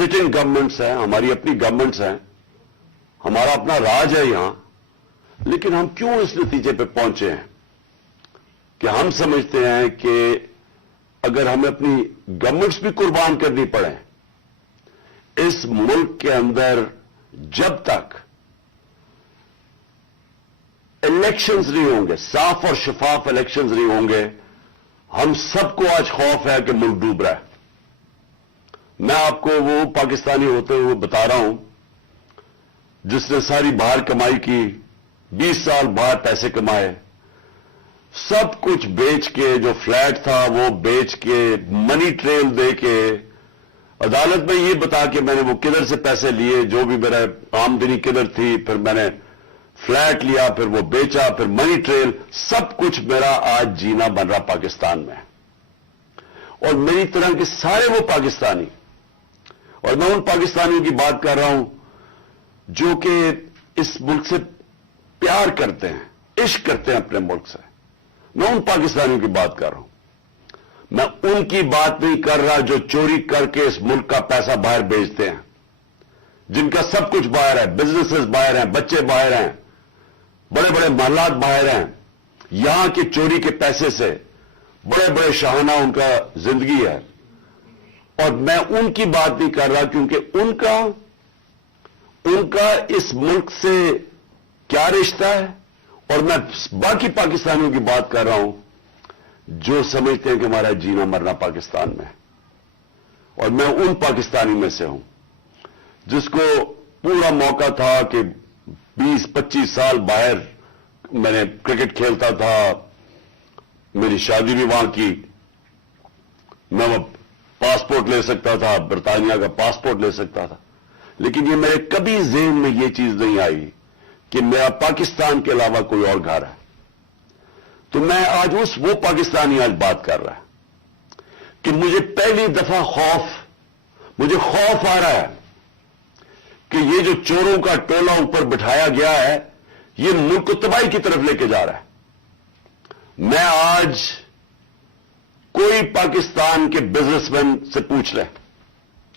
Sitting governments हैं, हमारी अपनी गवर्नमेंट्स हैं, हमारा अपना राज है यहां, लेकिन हम क्यों इस नतीजे पे पहुंचे हैं कि हम समझते हैं कि अगर हमें अपनी गवर्नमेंट्स भी कुर्बान करनी पड़े, इस मुल्क के अंदर जब तक इलेक्शंस नहीं होंगे, साफ और शफाफ इलेक्शंस नहीं होंगे, हम सबको आज खौफ है कि मुल्क डूब रहा है। मैं आपको वो पाकिस्तानी होते हुए बता रहा हूं जिसने सारी बाहर कमाई की, 20 साल बाहर पैसे कमाए, सब कुछ बेच के, जो फ्लैट था वो बेच के, मनी ट्रेल दे के, अदालत में ये बता के मैंने वो किधर से पैसे लिए, जो भी मेरा आमदनी किधर थी, फिर मैंने फ्लैट लिया, फिर वो बेचा, फिर मनी ट्रेल, सब कुछ मेरा आज जीना बन रहा पाकिस्तान में। और मेरी तरह के सारे वो पाकिस्तानी, और मैं उन पाकिस्तानियों की बात कर रहा हूं जो कि इस मुल्क से प्यार करते हैं, इश्क करते हैं अपने मुल्क से, मैं उन पाकिस्तानियों की बात कर रहा हूं। मैं उनकी बात नहीं कर रहा जो चोरी करके इस मुल्क का पैसा बाहर भेजते हैं, जिनका सब कुछ बाहर है, बिजनेसेस बाहर हैं, बच्चे बाहर हैं, बड़े बड़े महलात बाहर हैं, यहां के चोरी के पैसे से बड़े बड़े शाहाना उनका जिंदगी है। और मैं उनकी बात नहीं कर रहा क्योंकि उनका इस मुल्क से क्या रिश्ता है, और मैं बाकी पाकिस्तानियों की बात कर रहा हूं जो समझते हैं कि हमारा जीना मरना पाकिस्तान में है। और मैं उन पाकिस्तानी में से हूं जिसको पूरा मौका था कि 20-25 साल बाहर मैंने क्रिकेट खेलता था, मेरी शादी भी वहां की, मैं वो पासपोर्ट ले सकता था, बरतानिया का पासपोर्ट ले सकता था, लेकिन ये मेरे कभी ज़हन में ये चीज नहीं आई कि मेरा पाकिस्तान के अलावा कोई और घर है। तो मैं आज वो पाकिस्तानी आज बात कर रहा है कि मुझे पहली दफा मुझे खौफ आ रहा है कि ये जो चोरों का टोला ऊपर बिठाया गया है, ये मुल्क को तबाही की तरफ लेके जा रहा है। मैं आज कोई पाकिस्तान के बिजनेसमैन से पूछ ले,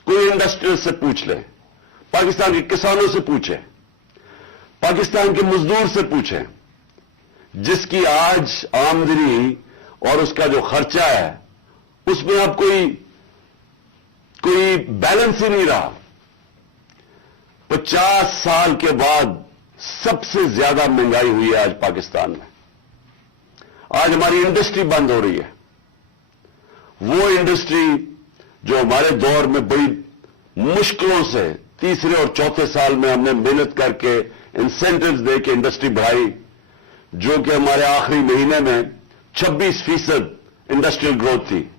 कोई इंडस्ट्रियल से पूछ ले, पाकिस्तान के किसानों से पूछे, पाकिस्तान के मजदूर से पूछे, जिसकी आज आमदनी और उसका जो खर्चा है उसमें अब कोई बैलेंस ही नहीं रहा। 50 साल के बाद सबसे ज्यादा महंगाई हुई है आज पाकिस्तान में। आज हमारी इंडस्ट्री बंद हो रही है, वो इंडस्ट्री जो हमारे दौर में बड़ी मुश्किलों से तीसरे और चौथे साल में हमने मेहनत करके इंसेंटिव्स दे के इंडस्ट्री बढ़ाई, जो कि हमारे आखिरी महीने में 26% इंडस्ट्रियल ग्रोथ थी,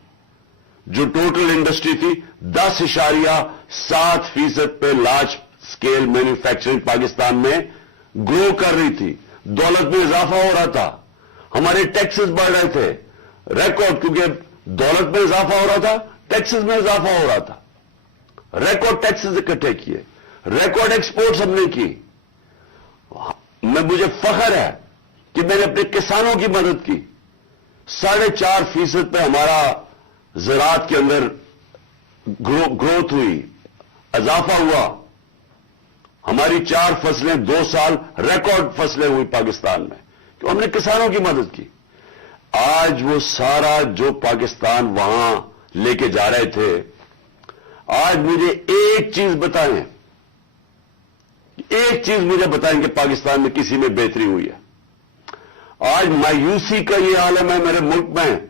जो टोटल इंडस्ट्री थी 10.7% पे लार्ज स्केल मैन्युफैक्चरिंग पाकिस्तान में ग्रो कर रही थी, दौलत में इजाफा हो रहा था, हमारे टैक्सेस बढ़ रहे थे, रिकॉर्ड, क्योंकि दौलत में इजाफा हो रहा था, टैक्सेस में इजाफा हो रहा था, रिकॉर्ड टैक्सेस इकट्ठे किए, रिकॉर्ड एक्सपोर्ट्स हमने की। मुझे फख्र है कि मैंने अपने किसानों की मदद की, 4.5% पे हमारा ज़राअत के अंदर ग्रोथ हुई, इजाफा हुआ, हमारी 4 फसलें 2 साल रिकॉर्ड फसलें हुई पाकिस्तान में, तो हमने किसानों की मदद की। आज वो सारा जो पाकिस्तान वहां लेके जा रहे थे, आज मुझे एक चीज बताएं, मुझे बताएं कि पाकिस्तान में किसी में बेहतरी हुई है। आज मायूसी का ये आलम है मेरे मुल्क में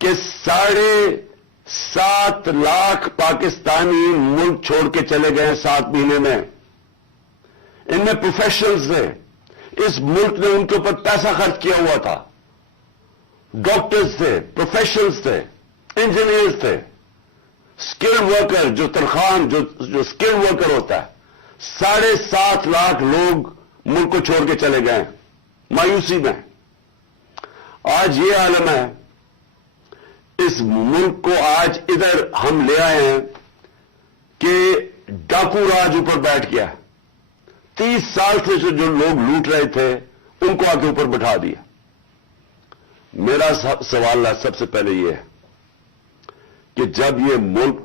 कि 7.5 लाख पाकिस्तानी मुल्क छोड़ के चले गए 7 महीने में। इनमें प्रोफेशनल्स थे, इस मुल्क ने उनके ऊपर पैसा खर्च किया हुआ था, डॉक्टर्स थे, प्रोफेशनल्स थे, इंजीनियर्स थे, स्किल्ड वर्कर, जो तरखान जो स्किल्ड वर्कर होता है, 7.5 लाख लोग मुल्क को छोड़ के चले गए मायूसी में। आज ये आलम है, इस मुल्क को आज इधर हम ले आए हैं कि डाकू राज ऊपर बैठ गया। 30 साल से जो लोग लूट रहे थे उनको आके ऊपर बिठा दिया। मेरा सवाल सबसे पहले यह है कि जब ये मुल्क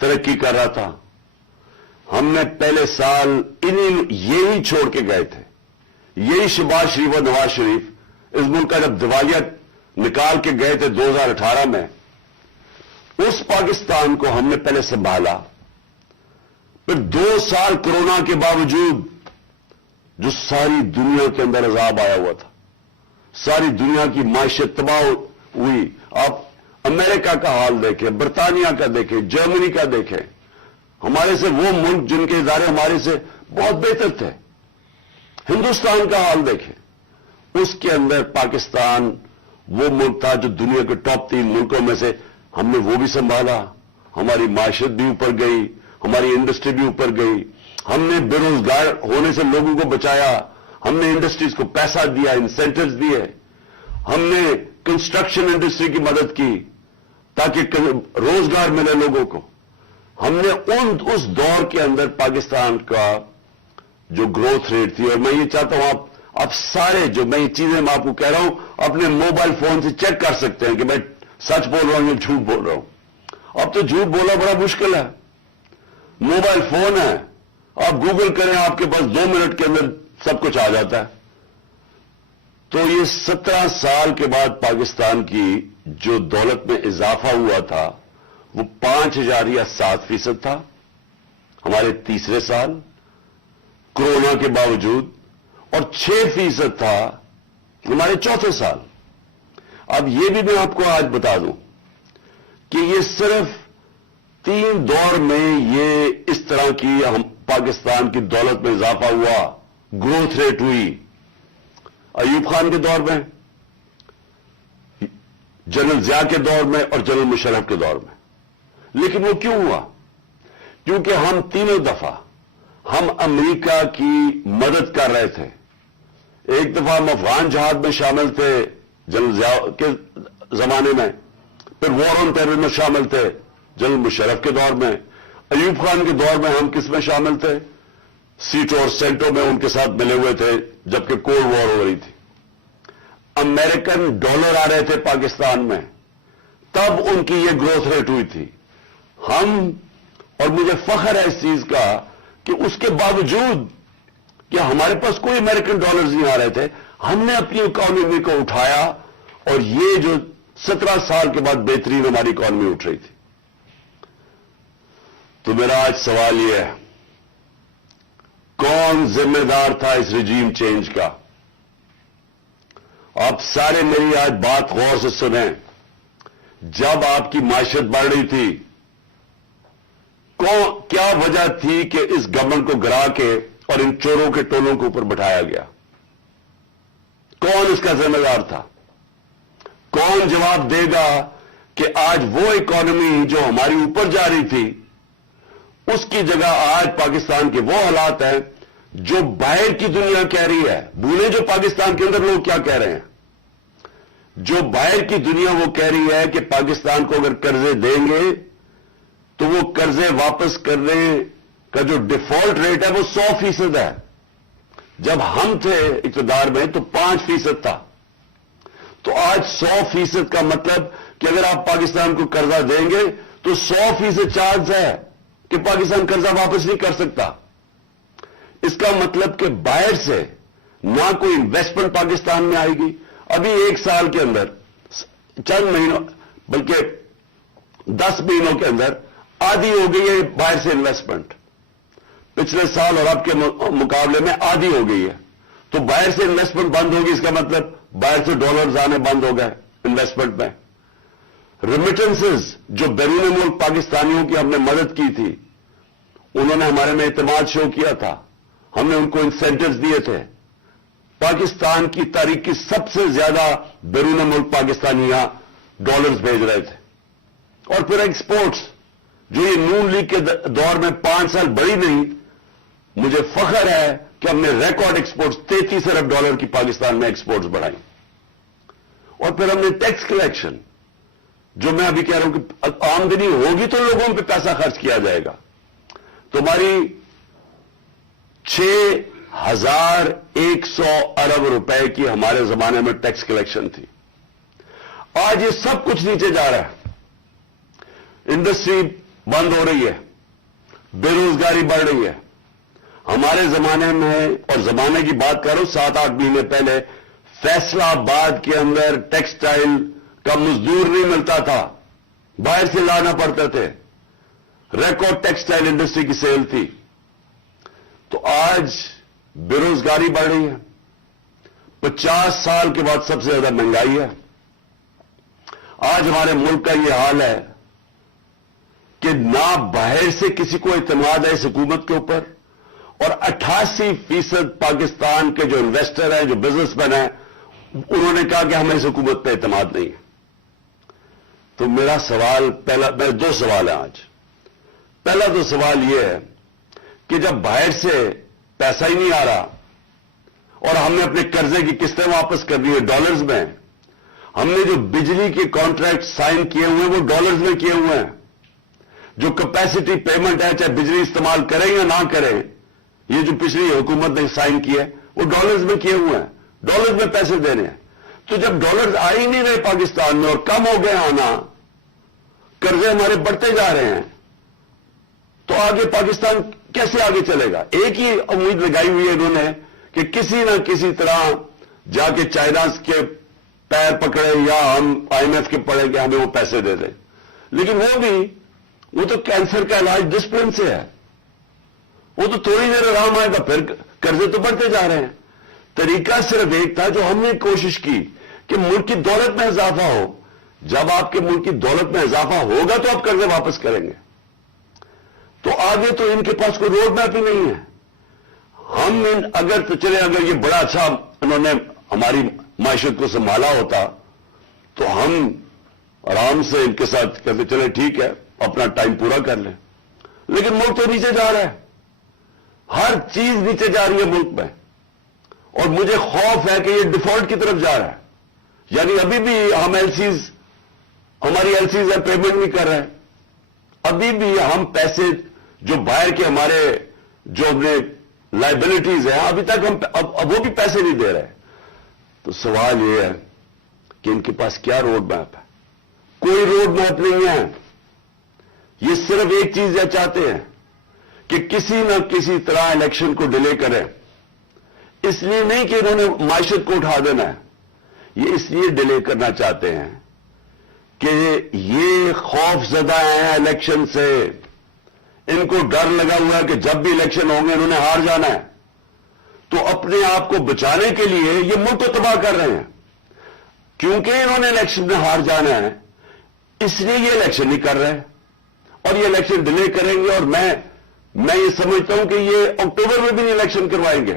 तरक्की कर रहा था। हमने पहले साल यही छोड़ के गए थे, यही शहबाज शरीफ और नवाज शरीफ इस मुल्क का जब दिवालिया निकाल के गए थे 2018 में, उस पाकिस्तान को हमने पहले संभाला। फिर 2 साल कोरोना के बावजूद जो सारी दुनिया के अंदर अजाब आया हुआ था, सारी दुनिया की मायशत तबाह हुई। आप अमेरिका का हाल देखें, बरतानिया का देखें, जर्मनी का देखें, हमारे से वो मुल्क जिनके इदारे हमारे से बहुत बेहतर थे। हिंदुस्तान का हाल देखें, उसके अंदर पाकिस्तान वो मुल्क था जो दुनिया के टॉप 3 मुल्कों में से, हमने वो भी संभाला। हमारी मायशत भी ऊपर गई, हमारी इंडस्ट्री भी ऊपर गई, हमने बेरोजगार होने से लोगों को बचाया, हमने इंडस्ट्रीज को पैसा दिया, इंसेंटिव्स दिए, हमने कंस्ट्रक्शन इंडस्ट्री की मदद की ताकि रोजगार मिले लोगों को। हमने उस दौर के अंदर पाकिस्तान का जो ग्रोथ रेट थी, और मैं ये चाहता हूं आप सारे जो मैं ये चीजें मैं आपको कह रहा हूं अपने मोबाइल फोन से चेक कर सकते हैं कि मैं सच बोल रहा हूं या झूठ बोल रहा हूं। अब तो झूठ बोलना बड़ा मुश्किल है, मोबाइल फोन है, आप गूगल करें, आपके पास 2 मिनट के अंदर सब कुछ आ जाता है। तो ये 17 साल के बाद पाकिस्तान की जो दौलत में इजाफा हुआ था वो 5,000 या 7% था हमारे तीसरे साल कोरोना के बावजूद, और 6% था हमारे चौथे साल। अब ये भी मैं आपको आज बता दूं कि ये सिर्फ 3 दौर में ये इस तरह की हम पाकिस्तान की दौलत में इजाफा हुआ, ग्रोथ रेट हुई। अयूब खान के दौर में, जनरल जिया के दौर में और जनरल मुशर्रफ के दौर में। लेकिन वो क्यों हुआ? क्योंकि हम तीनों दफा हम अमेरिका की मदद कर रहे थे। एक दफा हम अफगान जहाद में शामिल थे जनरल जिया के जमाने में, फिर वॉर ऑन टेरर में शामिल थे जनरल मुशर्रफ के दौर में। अयूब खान के दौर में हम किस में शामिल थे? सीटो और सेंटो में उनके साथ मिले हुए थे जबकि कोल्ड वॉर हो रही थी। अमेरिकन डॉलर आ रहे थे पाकिस्तान में, तब उनकी ये ग्रोथ रेट हुई थी। और मुझे फख्र है इस चीज का कि उसके बावजूद कि हमारे पास कोई अमेरिकन डॉलर्स नहीं आ रहे थे, हमने अपनी इकोनॉमी को उठाया, और ये जो 17 साल के बाद बेहतरीन हमारी इकोनॉमी उठ रही थी। तो मेरा आज सवाल यह है, कौन जिम्मेदार था इस रिजीम चेंज का? आप सारे मेरी आज बात गौर से सुनें। जब आपकी मायशत बढ़ रही थी, क्या वजह थी कि इस गवर्नमेंट को गिरा के और इन चोरों के टोलों के ऊपर बैठाया गया? कौन इसका जिम्मेदार था? कौन जवाब देगा कि आज वो इकोनॉमी जो हमारी ऊपर जा रही थी, उसकी जगह आज पाकिस्तान के वो हालात हैं जो बाहर की दुनिया कह रही है। भूलें जो पाकिस्तान के अंदर लोग क्या कह रहे हैं। जो बाहर की दुनिया वो कह रही है कि पाकिस्तान को अगर कर्जे देंगे तो वो कर्जे वापस करने का जो डिफॉल्ट रेट है वो 100% है। जब हम थे इक़्तिदार में तो 5% था। तो आज 100% का मतलब कि अगर आप पाकिस्तान को कर्जा देंगे तो 100% चांस है कि पाकिस्तान कर्जा वापस नहीं कर सकता। इसका मतलब कि बाहर से ना कोई इन्वेस्टमेंट पाकिस्तान में आएगी। अभी 1 साल के अंदर, चंद महीनों बल्कि 10 महीनों के अंदर आधी हो गई है बाहर से इन्वेस्टमेंट। पिछले साल और अब के मुकाबले में आधी हो गई है। तो बाहर से इन्वेस्टमेंट बंद होगी, इसका मतलब बाहर से डॉलर्स आने बंद हो गए इन्वेस्टमेंट में। रेमिटेंसेस जो बैरून मुल्क पाकिस्तानियों की हमने मदद की थी, उन्होंने हमारे में एतमाद शो किया था, हमने उनको इंसेंटिव्स दिए थे। पाकिस्तान की तारीख की सबसे ज्यादा बैरून मुल्क पाकिस्तानी यहां डॉलर्स भेज रहे थे। और फिर एक्सपोर्ट्स जो ये नून लीग के दौर में 5 साल बढ़ी नहीं, मुझे फख्र है कि हमने रिकॉर्ड एक्सपोर्ट्स 33 अरब डॉलर की पाकिस्तान में एक्सपोर्ट्स बढ़ाई। और फिर हमने टैक्स कलेक्शन, जो मैं अभी कह रहा हूं कि आमदनी होगी तो लोगों पे पैसा खर्च किया जाएगा। तो हमारी 6,100 अरब रुपए की हमारे जमाने में टैक्स कलेक्शन थी। आज ये सब कुछ नीचे जा रहा है। इंडस्ट्री बंद हो रही है, बेरोजगारी बढ़ रही है। हमारे जमाने में, और जमाने की बात करो 7-8 महीने पहले, फैसलाबाद के अंदर टेक्सटाइल का मजदूर नहीं मिलता था, बाहर से लाना पड़ते थे। रिकॉर्ड टेक्सटाइल इंडस्ट्री की सेल थी। तो आज बेरोजगारी बढ़ रही है, 50 साल के बाद सबसे ज्यादा महंगाई है। आज हमारे मुल्क का यह हाल है कि ना बाहर से किसी को इत्मीनान है इस हुकूमत के ऊपर, और 88% पाकिस्तान के जो इन्वेस्टर हैं, जो बिजनेसमैन हैं, उन्होंने कहा कि हमें इस हुकूमत पर इत्मीनान नहीं है। तो मेरा सवाल मेरे 2 सवाल हैं आज। पहला तो सवाल यह है कि जब बाहर से पैसा ही नहीं आ रहा और हमने अपने कर्जे की किस्तें वापस कर दी है डॉलर्स में, हमने जो बिजली के कॉन्ट्रैक्ट साइन किए हुए हैं वो डॉलर्स में किए हुए हैं, जो कैपेसिटी पेमेंट है, चाहे बिजली इस्तेमाल करें या ना करें, ये जो पिछली हुकूमत ने साइन किए वो डॉलर्स में किए हुए हैं, डॉलर्स में पैसे देने हैं। तो जब डॉलर्स आ ही नहीं रहे पाकिस्तान में और कम हो गए आना, कर्जे हमारे बढ़ते जा रहे हैं, तो आगे पाकिस्तान कैसे आगे चलेगा? एक ही उम्मीद लगाई हुई है इन्होंने कि किसी ना किसी तरह जाके चाइना के पैर पकड़े या हम IMF के पड़े कि हमें वो पैसे दे दें। लेकिन वो तो कैंसर का इलाज डिसिप्लिन से है, वो तो थोड़ी देर आराम आएगा, फिर कर्जे तो बढ़ते जा रहे हैं। तरीका सिर्फ एक था, जो हमने कोशिश की कि मुल्क की दौलत में इजाफा हो। जब आपके मुल्क की दौलत में इजाफा होगा तो आप कर्जे वापस करेंगे। तो आगे तो इनके पास कोई रोड मैप ही नहीं है। अगर ये बड़ा अच्छा इन्होंने हमारी मायशत को संभाला होता तो हम आराम से इनके साथ कहते चले ठीक है, अपना टाइम पूरा कर लें। लेकिन मुल्क तो नीचे जा रहा है, हर चीज नीचे जा रही है मुल्क में, और मुझे खौफ है कि ये डिफॉल्ट की तरफ जा रहा है। यानी अभी भी हम हमारी एलसीज है, पेमेंट नहीं कर रहे हैं। अभी भी हम पैसे जो बाहर के हमारे जो अपने लाइबिलिटीज है, अभी तक हम अब वो भी पैसे नहीं दे रहे। तो सवाल ये है कि इनके पास क्या रोड मैप है? कोई रोड मैप नहीं है। ये सिर्फ एक चीज ये चाहते हैं कि किसी न किसी तरह इलेक्शन को डिले करें। इसलिए नहीं कि इन्होंने मायशत को उठा देना है, ये इसलिए डिले करना चाहते हैं कि ये खौफजदा हैं इलेक्शन से। इनको डर लगा हुआ है कि जब भी इलेक्शन होंगे इन्होंने हार जाना है, तो अपने आप को बचाने के लिए ये मुल्क को तबाह कर रहे हैं। क्योंकि इन्होंने इलेक्शन में हार जाना है, इसलिए ये इलेक्शन नहीं कर रहे हैं और ये इलेक्शन डिले करेंगे। और मैं ये समझता हूं कि ये अक्टूबर में भी नहीं इलेक्शन करवाएंगे।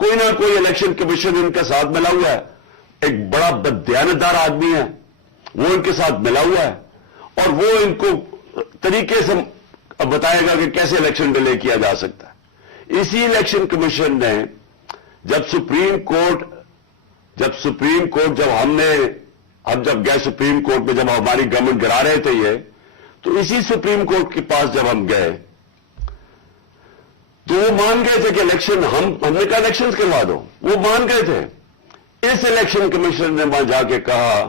कोई ना कोई इलेक्शन कमीशन इनके साथ मिला हुआ है, एक बड़ा बददियानतदार आदमी है, वो इनके साथ मिला हुआ है, और वो इनको तरीके से बताएगा कि कैसे इलेक्शन डिले किया जा सकता है। इसी इलेक्शन कमीशन ने जब सुप्रीम कोर्ट जब गए सुप्रीम कोर्ट में, जब हमारी गवर्नमेंट गिरा रहे थे ये, तो इसी सुप्रीम कोर्ट के पास जब हम गए तो वो मान गए थे कि इलेक्शन हमने कहा इलेक्शन करवा दो, वो मान गए थे। इस इलेक्शन कमीशन ने वहां जाके कहा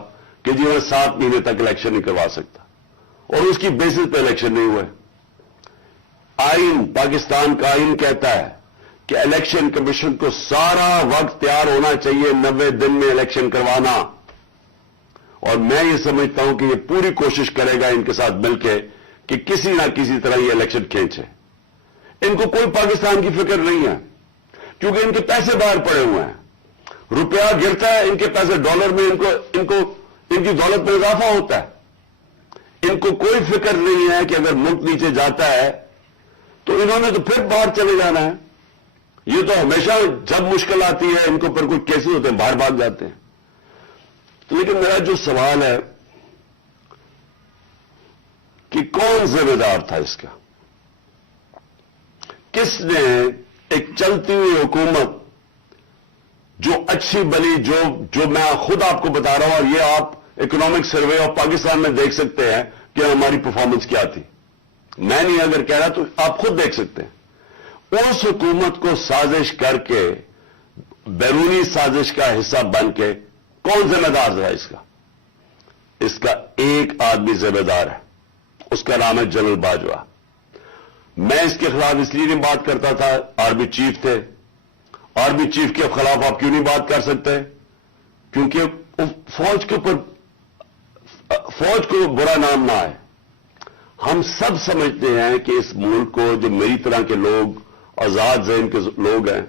कि जी मैं 7 महीने तक इलेक्शन नहीं करवा सकता, और उसकी बेसिस पे इलेक्शन नहीं हुए। आइन, पाकिस्तान का आइन कहता है कि इलेक्शन कमीशन को सारा वक्त तैयार होना चाहिए 90 दिन में इलेक्शन करवाना, और मैं ये समझता हूं कि ये पूरी कोशिश करेगा इनके साथ मिलकर कि किसी ना किसी तरह ये इलेक्शन खींचे। इनको कोई पाकिस्तान की फिक्र नहीं है, क्योंकि इनके पैसे बाहर पड़े हुए हैं, रुपया गिरता है, इनके पैसे डॉलर में, इनकी दौलत में इजाफा होता है। इनको कोई फिक्र नहीं है कि अगर मुल्क नीचे जाता है तो इन्होंने तो फिर बाहर चले जाना है। ये तो हमेशा जब मुश्किल आती है इनको पर कोई केसेस होते हैं, बाहर भाग जाते हैं। तो लेकिन मेरा जो सवाल है कि कौन जिम्मेदार था इसका? किसने एक चलती हुई हुकूमत जो अच्छी भली, जो मैं खुद आपको बता रहा हूं, और ये आप इकोनॉमिक सर्वे ऑफ पाकिस्तान में देख सकते हैं कि हमारी परफॉर्मेंस क्या थी। मैं नहीं अगर कह रहा तो आप खुद देख सकते हैं। उस हुकूमत को साजिश करके, बैरूनी साजिश का हिस्सा बन के कौन जिम्मेदार है इसका? इसका एक आदमी जिम्मेदार है, اس کا نام ہے جنرل باجوہ. میں اس کے خلاف اس لیے نہیں بات کرتا تھا, آرمی چیف تھے. آرمی چیف کے خلاف آپ کیوں نہیں بات کر سکتے؟ کیونکہ فوج کے اوپر فوج کو برا نام نہ آئے. ہم سب سمجھتے ہیں کہ اس ملک کو جو میری طرح کے لوگ آزاد ذہن کے لوگ ہیں,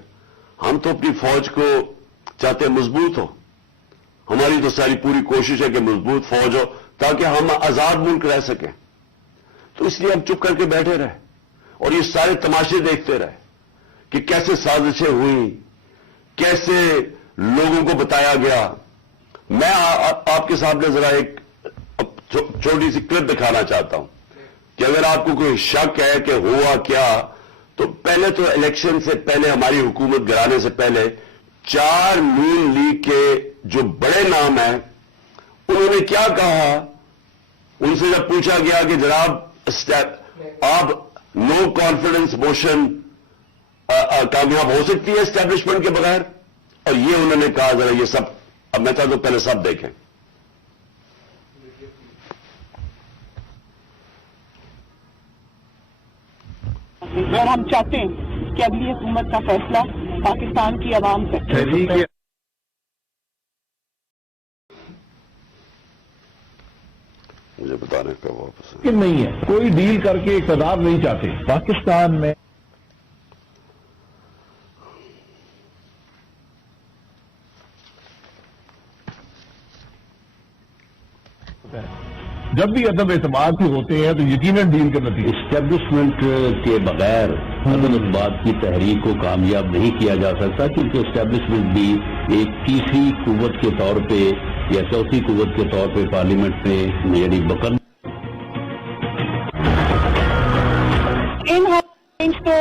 ہم تو اپنی فوج کو چاہتے ہیں مضبوط ہو. ہماری تو ساری پوری کوشش ہے کہ مضبوط فوج ہو تاکہ ہم آزاد ملک رہ سکیں. تو اس لیے ہم چپ کر کے بیٹھے رہے اور یہ سارے تماشے دیکھتے رہے کہ کیسے سازشیں ہوئیں, کیسے لوگوں کو بتایا گیا. میں آپ کے سامنے ذرا ایک چھوٹی سی کلپ دکھانا چاہتا ہوں کہ اگر آپ کو کوئی شک ہے کہ ہوا کیا, تو پہلے تو الیکشن سے پہلے, ہماری حکومت گرانے سے پہلے, 4 نون لیگ کے جو بڑے نام ہیں انہوں نے کیا کہا. ان سے جب پوچھا گیا کہ جناب آپ نو کانفیڈنس موشن کامیاب ہو سکتی ہے اسٹیبلشمنٹ کے بغیر, اور یہ انہوں نے کہا, ذرا یہ سب اب میں چاہتا ہوں پہلے سب دیکھیں. اور ہم چاہتے ہیں کہ اگلی حکومت کا فیصلہ پاکستان کی عوام سے. مجھے بتانے کا واپس نہیں ہے, کوئی ڈیل کر کے اقتدار نہیں چاہتے پاکستان میں. جب بھی عدم اعتماد کی ہوتے ہیں تو یقیناً ڈیل کے نتیجے. اسٹیبلشمنٹ کے بغیر عدم اعتماد کی تحریک کو کامیاب نہیں کیا جا سکتا, کیونکہ اسٹیبلشمنٹ بھی ایک تیسری قوت کے طور پہ یا چوتھی قوت کے طور پہ پارلیمنٹ میں یعنی بکن. ان تو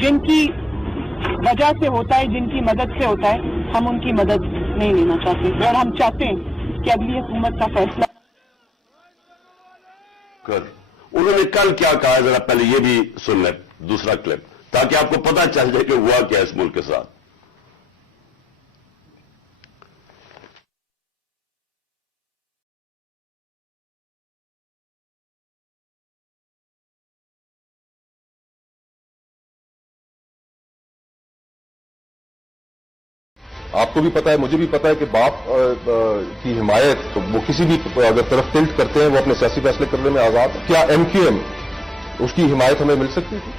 جن کی وجہ سے ہوتا ہے, جن کی مدد سے ہوتا ہے, ہم ان کی مدد نہیں لینا چاہتے اور ہم چاہتے ہیں کہ اگلی حکومت کا فیصلہ. انہوں نے کل کیا کہا ذرا پہلے یہ بھی سن لیں, دوسرا کلپ, تاکہ آپ کو پتہ چل جائے کہ ہوا کیا اس ملک کے ساتھ. آپ کو بھی پتا ہے, مجھے بھی پتا ہے کہ باپ کی حمایت وہ کسی بھی اگر طرف ٹلٹ کرتے ہیں وہ اپنے سیاسی فیصلے کرنے میں آزاد. کیا ایم کیو ایم اس کی حمایت ہمیں مل سکتی تھی؟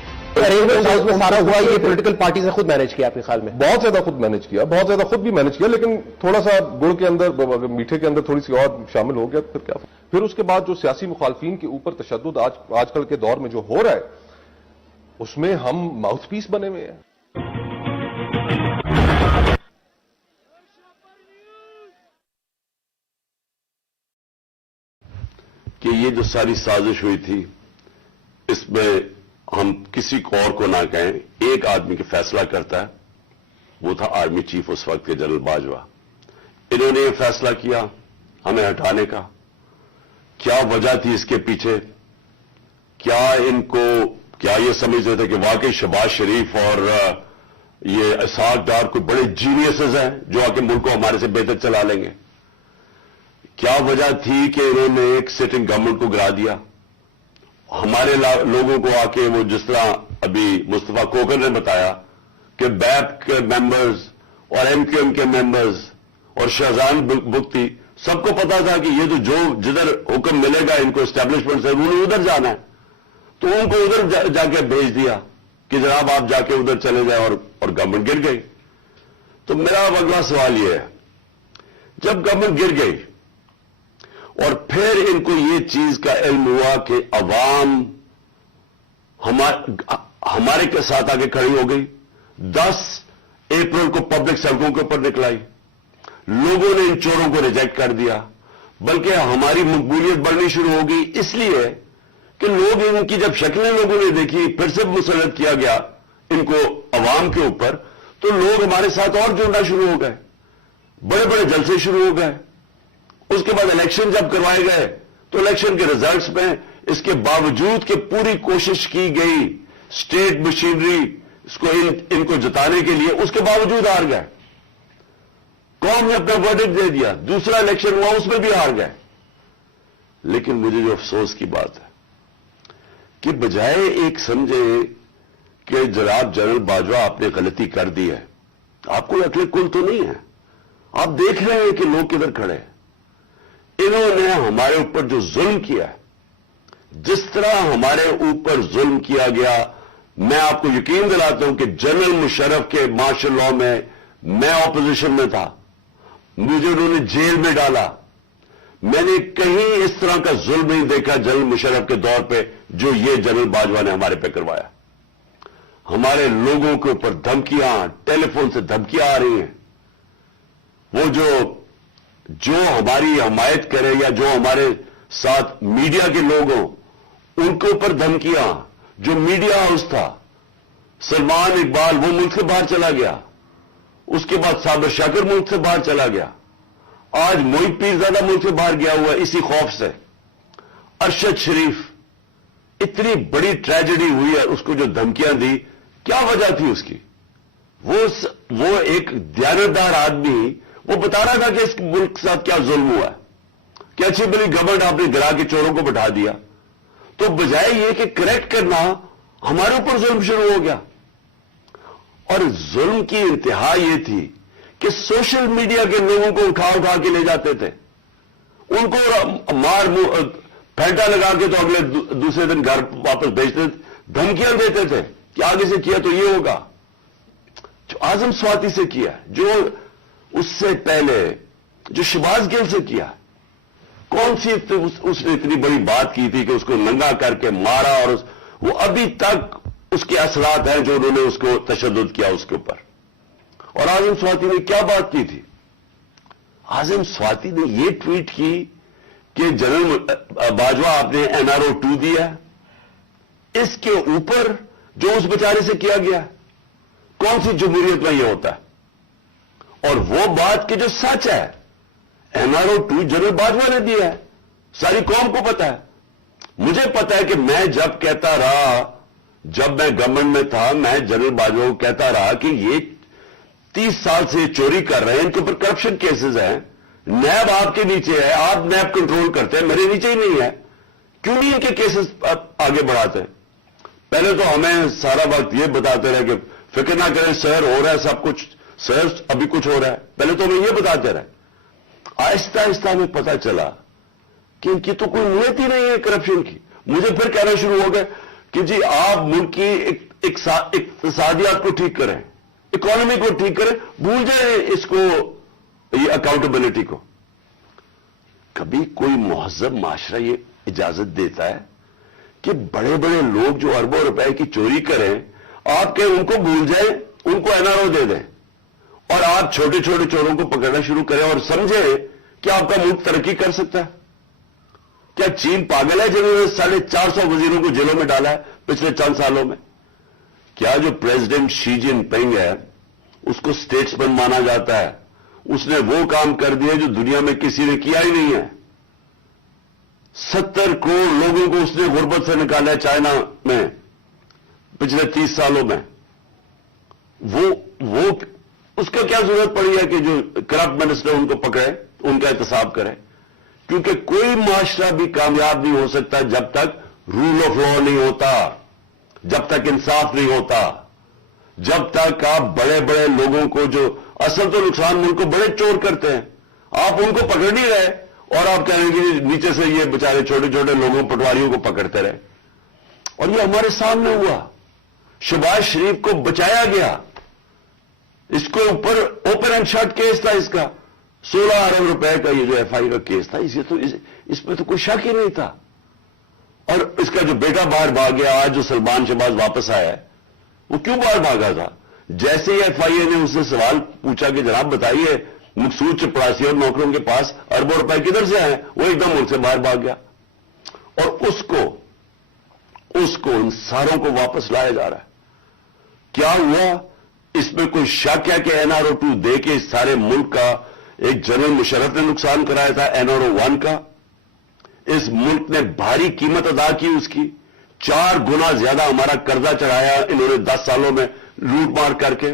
ارینجمنٹ میں سارا ہوا, یہ پولیٹیکل پارٹی سے خود مینج کیا آپ کے خیال میں؟ بہت زیادہ خود مینج کیا, بہت زیادہ خود بھی مینج کیا, لیکن تھوڑا سا گڑ کے اندر, میٹھے کے اندر تھوڑی سی اور شامل ہو گیا پھر کیا. پھر اس کے بعد جو سیاسی مخالفین کے اوپر تشدد آج کل کے دور میں جو ہو رہا ہے, اس میں ہم ماؤتھ پیس بنے ہوئے ہیں. کہ یہ جو ساری سازش ہوئی تھی اس میں ہم کسی اور کو نہ کہیں, ایک آدمی کے فیصلہ کرتا ہے, وہ تھا آرمی چیف اس وقت کے جنرل باجوہ. انہوں نے یہ فیصلہ کیا ہمیں ہٹانے کا. کیا وجہ تھی اس کے پیچھے؟ کیا یہ سمجھتے تھے کہ واقعی شہباز شریف اور یہ اسحاق ڈار کوئی بڑے جینیسز ہیں جو آ کے ملک کو ہمارے سے بہتر چلا لیں گے؟ کیا وجہ تھی کہ انہوں نے ایک سٹنگ گورنمنٹ کو گرا دیا؟ ہمارے لوگوں کو آ کے وہ جس طرح ابھی مصطفیٰ کوکر نے بتایا کہ بیپ کے ممبرز اور ایم کیو ایم کے ممبرز اور شہزان بگٹی سب کو پتا تھا کہ یہ تو جدھر حکم ملے گا ان کو اسٹیبلشمنٹ سے, انہوں نے ادھر جانا ہے, تو ان کو ادھر جا کے بھیج دیا کہ جناب آپ جا کے ادھر چلے جائیں, اور گورنمنٹ گر گئی. تو میرا اگلا سوال یہ ہے, جب گورنمنٹ گر گئی اور پھر ان کو یہ چیز کا علم ہوا کہ عوام ہمارے کے ساتھ آگے کھڑی ہو گئی, 10 اپریل کو پبلک سڑکوں کے اوپر نکلائی, لوگوں نے ان چوروں کو ریجیکٹ کر دیا, بلکہ ہماری مقبولیت بڑھنی شروع ہو گئی اس لیے کہ لوگ ان کی جب شکلیں لوگوں نے دیکھی, پھر سے مسلط کیا گیا ان کو عوام کے اوپر, تو لوگ ہمارے ساتھ اور جڑنا شروع ہو گئے, بڑے بڑے جلسے شروع ہو گئے. اس کے بعد الیکشن جب کروائے گئے تو الیکشن کے ریزلٹس میں اس کے باوجود کہ پوری کوشش کی گئی اسٹیٹ مشینری اس کو ان کو جتانے کے لیے, اس کے باوجود ہار گئے. قوم نے اپنا ورڈکٹ دے دیا, دوسرا الیکشن ہوا اس میں بھی ہار گئے. لیکن مجھے جو افسوس کی بات ہے کہ بجائے ایک سمجھے کہ جناب جنرل باجوہ آپ نے غلطی کر دی ہے، آپ کو عقل کل تو نہیں ہے، آپ دیکھ رہے ہیں کہ لوگ کدھر کھڑے ہیں۔ انہوں نے ہمارے اوپر جو ظلم کیا ہے، جس طرح ہمارے اوپر ظلم کیا گیا، میں آپ کو یقین دلاتا ہوں کہ جنرل مشرف کے مارشل لاء میں اپوزیشن میں تھا، مجھے انہوں نے جیل میں ڈالا، میں نے کہیں اس طرح کا ظلم نہیں دیکھا جنرل مشرف کے دور پہ جو یہ جنرل باجوہ نے ہمارے پہ کروایا۔ ہمارے لوگوں کے اوپر دھمکیاں، ٹیلی فون سے دھمکیاں آ رہی ہیں، وہ جو ہماری حمایت کرے یا جو ہمارے ساتھ میڈیا کے لوگ ہوں ان کے اوپر دھمکیاں، جو میڈیا ہاؤس تھا، سلمان اقبال وہ ملک سے باہر چلا گیا، اس کے بعد صابر شاکر ملک سے باہر چلا گیا، آج موحد پیرزادہ ملک سے باہر گیا ہوا ہے اسی خوف سے، ارشد شریف، اتنی بڑی ٹریجڈی ہوئی ہے، اس کو جو دھمکیاں دی، کیا وجہ تھی اس کی؟ وہ ایک دیانتدار آدمی وہ بتا رہا تھا کہ اس ملک کے ساتھ کیا ظلم ہوا ہے، کہ اچھی بلی گورنمنٹ آپ نے گرا کے چوروں کو بٹھا دیا، تو بجائے یہ کہ کریکٹ کرنا ہمارے اوپر ظلم شروع ہو گیا۔ اور ظلم کی انتہا یہ تھی کہ سوشل میڈیا کے لوگوں کو اٹھا کے لے جاتے تھے، ان کو مار پھینٹا لگا کے تو اگلے دوسرے دن گھر واپس بھیجتے تھے، دھمکیاں دیتے تھے کہ آگے سے کیا تو یہ ہوگا۔ جو اعظم سواتی سے کیا، جو اس سے پہلے جو شہباز گل سے کیا، کون سی اس نے اتنی بڑی بات کی تھی کہ اس کو ننگا کر کے مارا، اور وہ ابھی تک اس کے اثرات ہیں جو انہوں نے اس کو تشدد کیا اس کے اوپر۔ اور اعظم سواتی نے کیا بات کی تھی؟ اعظم سواتی نے یہ ٹویٹ کی کہ جنرل باجوہ آپ نے NRO 2 دیا، اس کے اوپر جو اس بیچارے سے کیا گیا، کون سی جمہوریت میں یہ ہوتا ہے؟ اور وہ بات کہ جو سچ ہے، NRO 2 جنرل باجوہ نے دیا ہے، ساری قوم کو پتا ہے، مجھے پتا ہے کہ میں جب کہتا رہا، جب میں گورنمنٹ میں تھا، میں جنرل باجوہ کو کہتا رہا کہ یہ 30 سال سے چوری کر رہے ہیں، ان کے اوپر کرپشن کیسز ہیں، نیب آپ کے نیچے ہے، آپ نیب کنٹرول کرتے ہیں، میرے نیچے ہی نہیں ہے، کیوں نہیں ان کے کیسز آگے بڑھاتے؟ پہلے تو ہمیں سارا وقت یہ بتاتے رہے کہ فکر نہ کریں سر، ہو رہا ہے سب کچھ، سر ابھی کچھ ہو رہا ہے، پہلے تو ہمیں یہ بتاتے رہے۔ آہستہ آہستہ ہمیں پتا چلا کہ ان کی تو کوئی نیت ہی نہیں ہے کرپشن کی۔ مجھے پھر کہنا شروع ہو گیا کہ جی آپ ملک کی اقتصادیات کو ٹھیک کریں، اکانومی کو ٹھیک کریں، بھول جائیں اس کو، یہ اکاؤنٹیبلٹی کو۔ کبھی کوئی مہذب معاشرہ یہ اجازت دیتا ہے کہ بڑے بڑے لوگ جو اربوں روپے کی چوری کریں، آپ کہ ان کو بھول جائیں، ان کو NRO دے دیں، اور آپ چھوٹے چھوٹے چوروں کو پکڑنا شروع کریں اور سمجھیں کہ آپ کا ملک ترقی کر سکتا ہے؟ کیا چین پاگل ہے جنہوں نے 450 وزیروں کو جیلوں میں ڈالا ہے پچھلے چند سالوں میں؟ کیا جو پریزیڈنٹ شی جن پنگ ہے اس کو اسٹیٹسمین مانا جاتا ہے؟ اس نے وہ کام کر دیا جو دنیا میں کسی نے کیا ہی نہیں ہے۔ 70 کروڑ لوگوں کو اس نے غربت سے نکالا ہے چائنا میں پچھلے 30 سالوں میں۔ وہ اس کو کیا ضرورت پڑی ہے کہ جو کرپٹ منسٹر ان کو پکڑے، ان کا احتساب کرے؟ کیونکہ کوئی معاشرہ بھی کامیاب نہیں ہو سکتا جب تک رول آف لا نہیں ہوتا، جب تک انصاف نہیں ہوتا، جب تک آپ بڑے بڑے لوگوں کو، جو اصل تو نقصان ملک کو بڑے چور کرتے ہیں، آپ ان کو پکڑ نہیں رہے، اور آپ کہہ رہے ہیں کہ نیچے سے یہ بیچارے چھوٹے چھوٹے لوگوں، پٹواریوں کو پکڑتے رہے۔ اور یہ ہمارے سامنے ہوا، شہباز شریف کو بچایا گیا، اس کو اوپر اوپن اینڈ شٹ کیس تھا، اس کا 16 ارب روپے کا یہ جو FI کا کیس تھا، اس میں تو کوئی شک ہی نہیں تھا۔ اور اس کا جو بیٹا باہر بھاگ گیا، آج جو سلمان شہباز واپس آیا ہے، وہ کیوں باہر بھاگا تھا؟ جیسے ہی FIA نے اس سے سوال پوچھا کہ جناب بتائیے مقصود چپڑاسی اور نوکروں کے پاس اربوں روپے کدھر سے آئے، وہ ایک دم ملک سے باہر بھاگ گیا، اور اس کو ان ساروں کو واپس لایا جا رہا ہے۔ کیا ہوا؟ اس میں کوئی شک ہے کہ NRO 2 دے کے اس سارے ملک کا ایک جنرل مشرف نے نقصان کرایا تھا NRO 1 کا؟ اس ملک نے بھاری قیمت ادا کی اس کی، 4 گنا زیادہ ہمارا قرضہ چڑھایا انہوں نے 10 سالوں میں لوٹ مار کر کے۔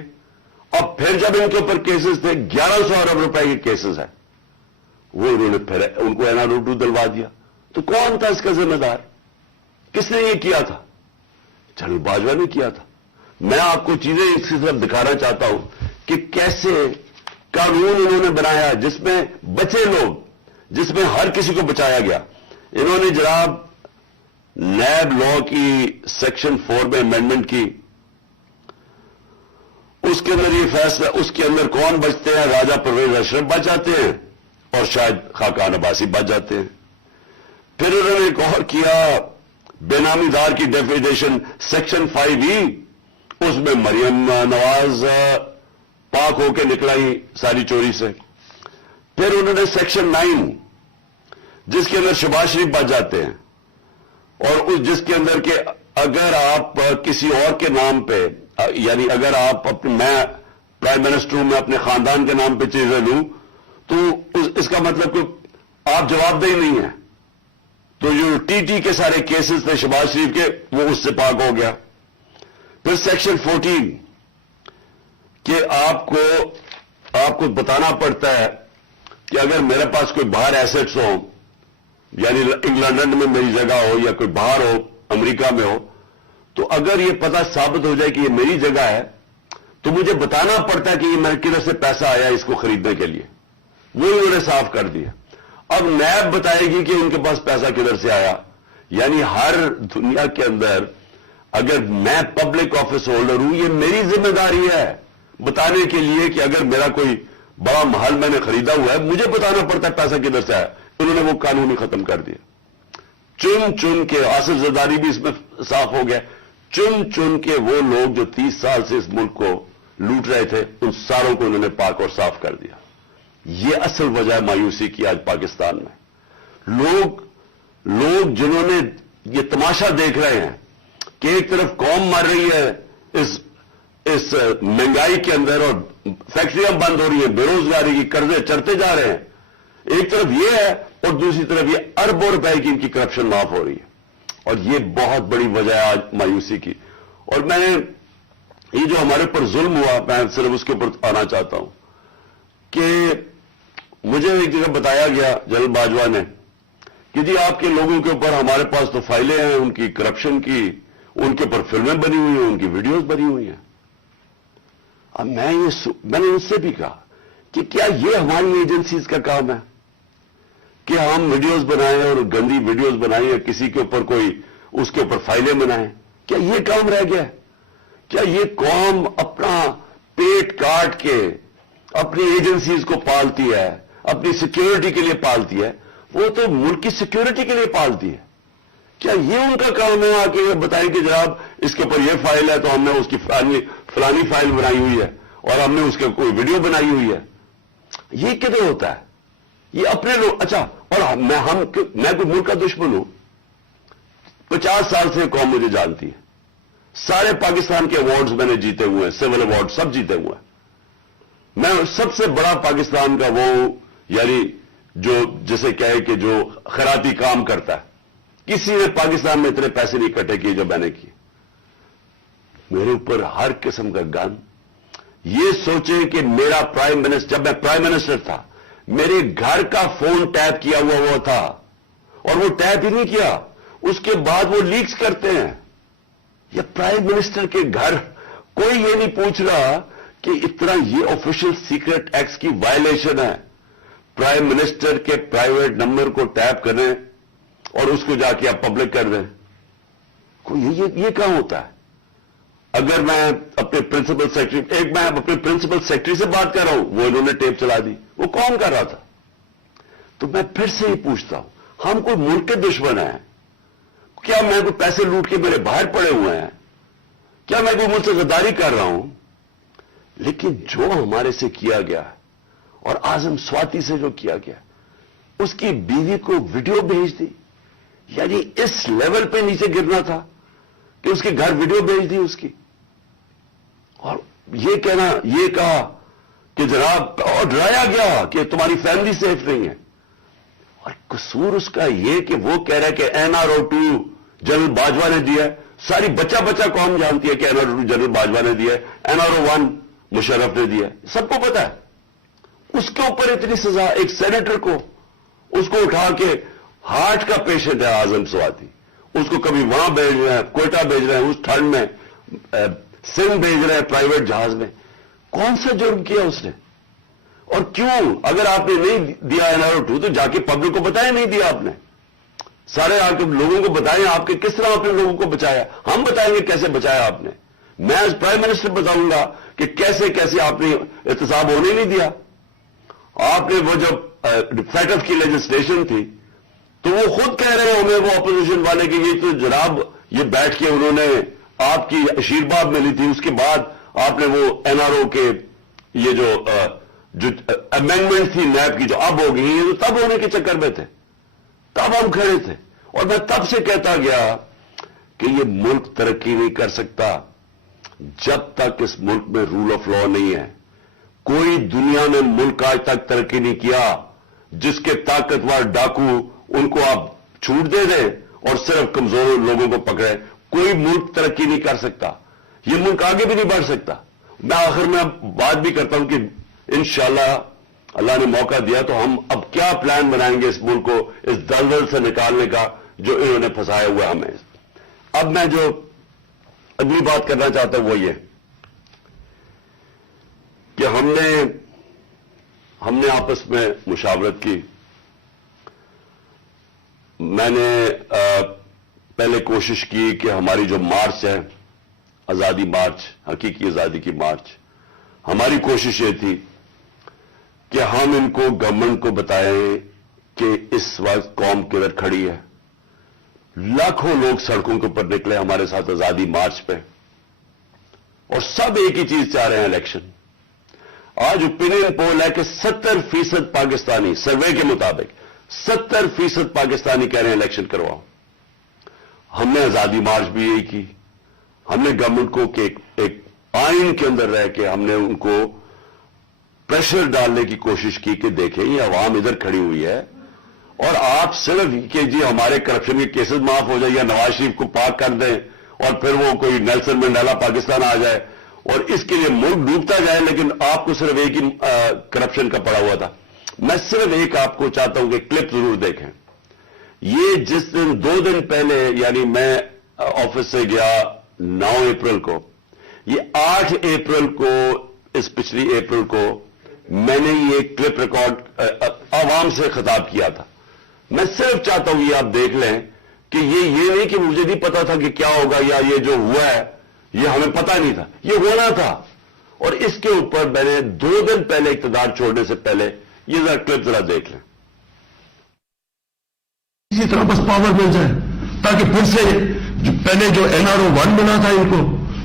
اور پھر جب ان کے اوپر کیسز تھے، 1100 ارب روپے کے کیسز ہیں، وہ انہوں نے پھر ان کو NRO 2 دلوا دیا۔ تو کون تھا اس کا ذمہ دار؟ کس نے یہ کیا تھا؟ جنرل باجوہ نے کیا تھا. میں آپ کو چیزیں اس کی طرف دکھانا چاہتا ہوں کہ کیسے قانون انہوں نے بنایا جس میں بچے لوگ، جس میں ہر کسی کو بچایا گیا. انہوں نے جناب نیب لا کی سیکشن 4 میں امینڈمنٹ کی، اس کے اندر یہ فیصلہ، اس کے اندر کون بچتے ہیں؟ راجہ پرویز اشرف بچ جاتے ہیں اور شاید خاقان عباسی بچ جاتے ہیں. پھر انہوں نے ایک اور کیا، بے نامی دار کی ڈیفینیشن سیکشن 5E، اس میں مریم نواز پاک ہو کے نکلا ہی ساری چوری سے. پھر انہوں نے سیکشن 9 جس کے اندر شہباز شریف بچ جاتے ہیں، اور اس جس کے اندر کہ اگر آپ کسی اور کے نام پہ، یعنی اگر آپ میں پرائم منسٹر ہوں، میں اپنے خاندان کے نام پہ چیزیں لوں تو اس کا مطلب کہ آپ جواب دہی نہیں ہیں. تو جو ٹی کے سارے کیسز تھے شہباز شریف کے، وہ اس سے پاک ہو گیا. پھر سیکشن 14 کہ آپ کو بتانا پڑتا ہے کہ اگر میرے پاس کوئی باہر ایسٹس ہوں، یعنی انگلینڈ میں میری جگہ ہو یا کوئی باہر ہو، امریکہ میں ہو، تو اگر یہ پتہ ثابت ہو جائے کہ یہ میری جگہ ہے تو مجھے بتانا پڑتا ہے کہ یہ میرے کدھر سے پیسہ آیا اس کو خریدنے کے لیے. وہ انہوں نے صاف کر دیا. اب نیب بتائے گی کہ ان کے پاس پیسہ کدھر سے آیا. یعنی ہر دنیا کے اندر اگر میں پبلک آفس ہولڈر ہوں، یہ میری ذمہ داری ہے بتانے کے لیے کہ اگر میرا کوئی بڑا محل میں نے خریدا ہوا ہے، مجھے بتانا پڑتا ہے پیسہ کدھر سے آیا. انہوں نے وہ قانون ہی ختم کر دیا. چن کے آصف زرداری بھی اس میں صاف ہو گیا. چن کے وہ لوگ جو 30 سال سے اس ملک کو لوٹ رہے تھے، ان ساروں کو انہوں نے پاک اور صاف کر دیا. یہ اصل وجہ ہے مایوسی کی آج پاکستان میں. لوگ جنہوں نے یہ تماشا دیکھ رہے ہیں کہ ایک طرف قوم مر رہی ہے اس مہنگائی کے اندر اور فیکٹریاں بند ہو رہی ہیں، بے روزگاری کی قرضے چڑھتے جا رہے ہیں، ایک طرف یہ ہے اور دوسری طرف یہ اربوں روپے کی ان کی کرپشن معاف ہو رہی ہے. اور یہ بہت بڑی وجہ ہے آج مایوسی کی. اور میں نے یہ جو ہمارے اوپر ظلم ہوا، میں صرف اس کے اوپر آنا چاہتا ہوں کہ مجھے ایک جگہ بتایا گیا جنرل باجوہ نے کہ جی آپ کے لوگوں کے اوپر ہمارے پاس تو فائلیں ہیں ان کی کرپشن کی، ان کے اوپر فلمیں بنی ہوئی ہیں، ان کی ویڈیوز بنی ہوئی ہیں. اب میں نے ان سے بھی کہا کہ کیا یہ ہماری ایجنسیز کا کام ہے کہ ہم ویڈیوز بنائیں اور گندی ویڈیوز بنائیں یا کسی کے اوپر کوئی اس کے اوپر فائلیں بنائیں؟ کیا یہ کام رہ گیا ہے؟ کیا یہ قوم اپنا پیٹ کاٹ کے اپنی ایجنسیز کو پالتی ہے، اپنی سیکیورٹی کے لیے پالتی ہے؟ وہ تو ملک کی سیکیورٹی کے لیے پالتی ہے. کیا یہ ان کا کام ہے آ کے بتائیں کہ جناب اس کے اوپر یہ فائل ہے تو ہم نے اس کی فلانی فائل بنائی ہوئی ہے اور ہم نے اس کے کوئی ویڈیو بنائی ہوئی ہے؟ یہ کدھر ہوتا ہے؟ یہ اپنے لوگ. اچھا، اور میں کوئی ملک کا دشمن ہوں؟ 50 سال سے قوم مجھے جانتی ہے. سارے پاکستان کے ایوارڈز میں نے جیتے ہوئے ہیں، سول ایوارڈ سب جیتے ہوئے ہیں. میں سب سے بڑا پاکستان کا وہ یعنی جو جسے کہے کہ جو خیراتی کام کرتا ہے. کسی نے پاکستان میں اتنے پیسے نہیں اکٹھے کیے جو میں نے کیے. میرے اوپر ہر قسم کا گن. یہ سوچیں کہ میرا پرائم منسٹر، جب میں پرائم منسٹر تھا، میرے گھر کا فون ٹیپ کیا ہوا تھا اور وہ ٹیپ ہی نہیں کیا، اس کے بعد وہ لیکس کرتے ہیں. یہ پرائم منسٹر کے گھر کوئی یہ نہیں پوچھ رہا کہ اتنا یہ آفیشل سیکرٹ ایکٹ کی وائلیشن ہے. پرائم منسٹر کے پرائیویٹ نمبر کو ٹیپ کریں اور اس کو جا کے آپ پبلک کر دیں. یہ کہاں ہوتا ہے؟ اگر میں اپنے پرنسپل سیکرٹری، میں اپنے پرنسپل سیکرٹری سے بات کر رہا ہوں، وہ انہوں نے ٹیپ چلا دی، وہ کون کر رہا تھا؟ تو میں پھر سے یہ پوچھتا ہوں، ہم کوئی ملک کے دشمن ہیں کیا؟ میں کوئی پیسے لوٹ کے میرے باہر پڑے ہوئے ہیں کیا؟ میں کوئی ملک سے غداری کر رہا ہوں؟ لیکن جو ہمارے سے کیا گیا اور اعظم سواتی سے جو کیا گیا، اس کی بیوی کو ویڈیو بھیج دی. یعنی اس لیول پہ نیچے گرنا تھا کہ اس کے گھر ویڈیو بھیج دی اس کی. اور یہ کہا کہ جناب، اور ڈرایا گیا کہ تمہاری فیملی سیف نہیں ہے. اور قصور اس کا یہ کہ وہ کہہ رہا ہے کہ NRO2 جنرل باجوہ نے دیا ہے. ساری بچہ قوم جانتی ہے کہ NRO2 جنرل باجوہ نے دیا ہے، NRO1 مشرف نے دیا ہے، سب کو پتا ہے. اس کے اوپر اتنی سزا ایک سینیٹر کو، اس کو اٹھا کے हार्ट का पेशेंट है आजम स्वाति, उसको कभी वहां भेज रहे हैं, कोयटा भेज रहे हैं, उस ठंड में सिंध भेज रहे हैं प्राइवेट जहाज में। कौन सा जुर्म किया उसने और क्यों? अगर आपने नहीं दिया NRO 2 तो जाके पब्लिक को बताया नहीं दिया आपने, सारे आके लोगों को बताएं आपके किस तरह आपने लोगों को बचाया। हम बताएंगे कैसे बचाया आपने। मैं एज प्राइम मिनिस्टर बताऊंगा कि कैसे कैसे आपने एहतसाब होने नहीं दिया। आपने वो जब फैटफ की लेजिस्लेशन थी तो वो खुद कह रहे हैं हमें, वो अपोजिशन वाले कि ये तो जनाब ये बैठ के उन्होंने आपकी आशीर्वाद मिली थी, उसके बाद आपने वो NRO के ये जो अमेंडमेंट थी नैब की जो अब हो गई, ये तो तब होने के चक्कर में थे, तब हम खड़े थे। और मैं तब से कहता गया कि ये मुल्क तरक्की नहीं कर सकता जब तक इस मुल्क में रूल ऑफ लॉ नहीं है। कोई दुनिया में मुल्क आज तक तरक्की नहीं किया जिसके ताकतवर डाकू उनको आप छूट दे दें और सिर्फ कमजोर लोगों को पकड़े। कोई मुल्क तरक्की नहीं कर सकता, ये मुल्क आगे भी नहीं बढ़ सकता। मैं आखिर में बात भी करता हूं कि इंशाअल्लाह अल्लाह ने मौका दिया तो हम अब क्या प्लान बनाएंगे इस मुल्क को इस दलदल से निकालने का जो इन्होंने फंसाया हुआ हमें। अब मैं जो अगली बात करना चाहता हूं वो ये कि हमने आपस में मुशावरत की। मैंने पहले कोशिश की कि हमारी जो मार्च है आजादी मार्च, हकीकी आजादी की मार्च, हमारी कोशिश ये थी कि हम इनको गवर्नमेंट को बताएं कि इस वक्त कौम किधर खड़ी है। लाखों लोग सड़कों के ऊपर निकले हमारे साथ आजादी मार्च पे और सब एक ही चीज चाह रहे हैं, इलेक्शन। आज ओपिनियन पोल है कि 70% पाकिस्तानी, सर्वे के मुताबिक 70% पाकिस्तानी कह रहे हैं इलेक्शन करवाओ। हमने आजादी मार्च भी यही की। हमने गवर्नमेंट को कि एक आइन के अंदर रह के हमने उनको प्रेशर डालने की कोशिश की कि देखें ये अवाम इधर खड़ी हुई है और आप सिर्फ कि जी हमारे करप्शन के केसेस माफ हो जाए या नवाज शरीफ को पाक कर दें और फिर वो कोई नेल्सन मंडेला पाकिस्तान आ जाए और इसके लिए मुल्क डूबता जाए, लेकिन आपको सिर्फ एक ही करप्शन का पड़ा हुआ था। मैं सिर्फ एक आपको चाहता हूं कि क्लिप जरूर देखें। ये जिस दिन 2 दिन पहले यानी मैं ऑफिस से गया 9 अप्रैल को, ये 8 अप्रैल को, इस पिछली अप्रैल को मैंने ये क्लिप रिकॉर्ड आवाम से खिताब किया था। मैं सिर्फ चाहता हूं ये आप देख लें कि ये नहीं कि मुझे नहीं पता था कि क्या होगा या ये जो हुआ है ये हमें पता नहीं था, ये होना था। और इसके ऊपर मैंने 2 दिन पहले इक़्तिदार छोड़ने से पहले ये जरा क्लिप जरा देख लें। इसी तरह बस पावर मिल जाए ताकि फिर से पहले जो NRO 1 बना था इनको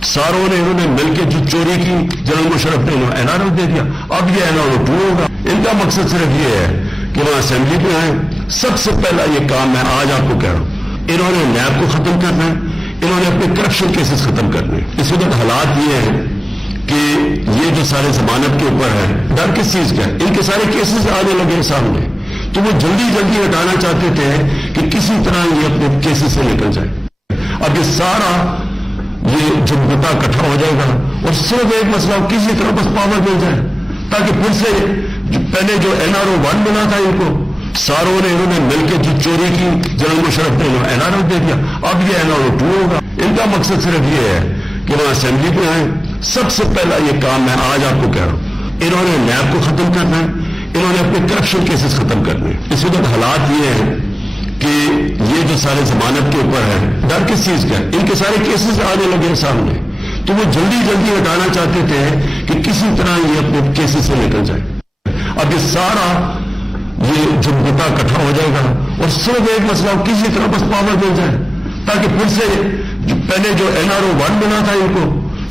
सारों ने इन्होंने मिलकर जो चोरी की जनरल मुशर्रफ ने NRO दे दिया, अब ये NRO 2 होगा। इनका मकसद सिर्फ ये है कि वहां असेंबली पे आए। सबसे पहला ये काम मैं आज आपको कह रहा हूं, इन्होंने नैब को खत्म करना है, इन्होंने अपने करप्शन केसेस खत्म करने हैं। इस वक्त हालात ये हैं कि ये जो सारे जमानत के ऊपर है, डर किस चीज का है, इनके सारे केसेस आने लगे सामने, तो वो जल्दी जल्दी हटाना चाहते थे कि किसी तरह ये अपने केसेस से निकल जाए। अब ये सारा ये झुमझुटा इकट्ठा हो जाएगा और सिर्फ एक मसला, किसी तरह बस पावर मिल जाए ताकि फिर से पहले जो NRO 1 बना था इनको सारों ने इन्होंने मिलकर जो चोरी की जनरल मुशर्रफ ने NRO दे दिया, अब ये NRO 2 होगा। इनका मकसद सिर्फ ये है कि वहां असेंबली पे आए। सबसे पहला ये काम मैं आज आपको कह रहा हूं, इन्होंने नैब को खत्म करना है, इन्होंने अपने करप्शन केसेस खत्म करने हैं। इस वक्त हालात ये हैं कि ये जो सारे जमानत के ऊपर है, डर किस चीज का है, इनके सारे केसेस आने लगे सामने, तो वो जल्दी जल्दी हटाना चाहते थे कि किसी तरह ये अपने केसेस से निकल जाए। अब ये सारा ये झुमझुटा इकट्ठा हो जाएगा और सिर्फ एक मसला, किसी तरह बस पावर मिल जाए ताकि फिर से पहले जो NRO 1 बना था इनको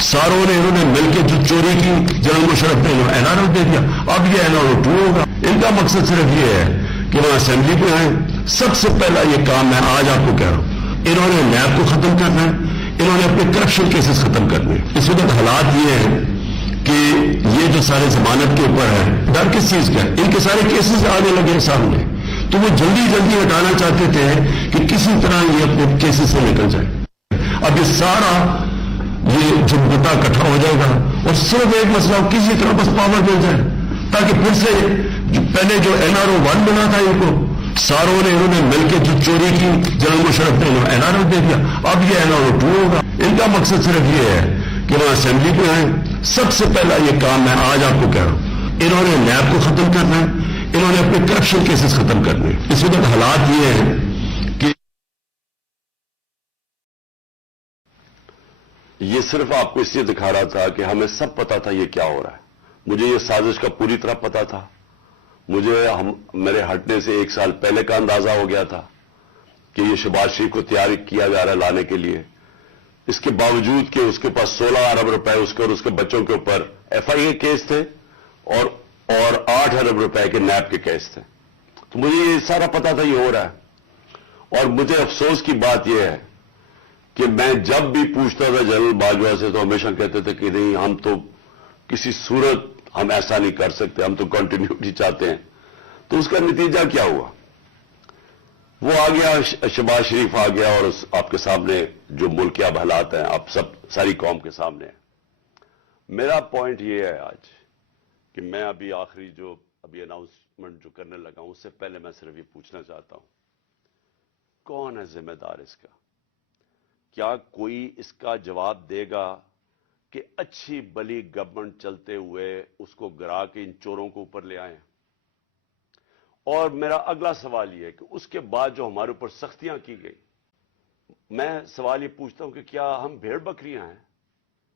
सारों ने इन्होंने मिलकर जो चोरी की जनरल मुशर्रफ ने NRO दे दिया, अब ये NRO 2 होगा। इनका मकसद सिर्फ ये है कि वहां असेंबली पे आए। सबसे पहला ये काम मैं आज आपको कह रहा हूं, इन्होंने नैब को खत्म करना है, इन्होंने अपने करप्शन केसेस खत्म करने हैं। इस वक्त हालात ये हैं कि ये जो सारे जमानत के ऊपर है, डर किस चीज का है, इनके सारे केसेस आने लगे सामने, तो वो जल्दी जल्दी हटाना चाहते थे कि किसी तरह ये अपने केसेस से निकल जाए। अब ये सारा ये झुमझुटा इकट्ठा हो जाएगा और सिर्फ एक मसला, किसी तरह बस पावर मिल जाए ताकि फिर से पहले जो NRO 1 बना था इनको सारों ने इन्होंने मिलकर जो चोरी की जनरल मुशर्रफ ने एनआरओ दे दिया, अब ये एनआरओ 2 होगा। इनका मकसद सिर्फ ये है कि वहां असेंबली में आए। सबसे पहला ये काम मैं आज आपको कह रहा हूं, इन्होंने नैब को खत्म करना है, इन्होंने अपने करप्शन केसेस खत्म करने हैं। इस वक्त हालात ये हैं कि ये सिर्फ आपको इसलिए दिखा रहा था कि हमें सब पता था ये क्या हो रहा है। मुझे ये साजिश का पूरी तरह पता था। मुझे मेरे हटने से 1 साल पहले का अंदाजा हो गया था कि ये शहबाज शरीफ को तैयार किया जा रहा है लाने के लिए। इसके बावजूद कि उसके पास 16 अरब रुपए उसके और उसके बच्चों के ऊपर एफआईए केस थे और 8 अरब रुपए के नैब के केस थे। तो मुझे ये सारा पता था ये हो रहा है। और मुझे अफसोस की बात यह है कि मैं जब भी पूछता था जनरल बाजवा से तो हमेशा कहते थे कि नहीं, हम तो किसी सूरत हम ऐसा नहीं कर सकते, हम तो कंटिन्यूटी चाहते हैं। तो उसका नतीजा क्या हुआ? वो आ गया, शहबाज शरीफ आ गया और आपके सामने जो मुल्क के अब हालात हैं, आप सब सारी कौम के सामने हैं। मेरा पॉइंट ये है आज कि मैं अभी आखिरी जो अभी अनाउंसमेंट जो करने लगा हूं, उससे पहले मैं सिर्फ ये पूछना चाहता हूं, कौन है जिम्मेदार इसका? क्या कोई इसका जवाब देगा कि अच्छी भली गवर्नमेंट चलते हुए उसको गिरा के इन चोरों को ऊपर ले आए? और मेरा अगला सवाल यह है कि उसके बाद जो हमारे ऊपर सख्तियां की गई, मैं सवाल ये पूछता हूं कि क्या हम भेड़ बकरियां हैं,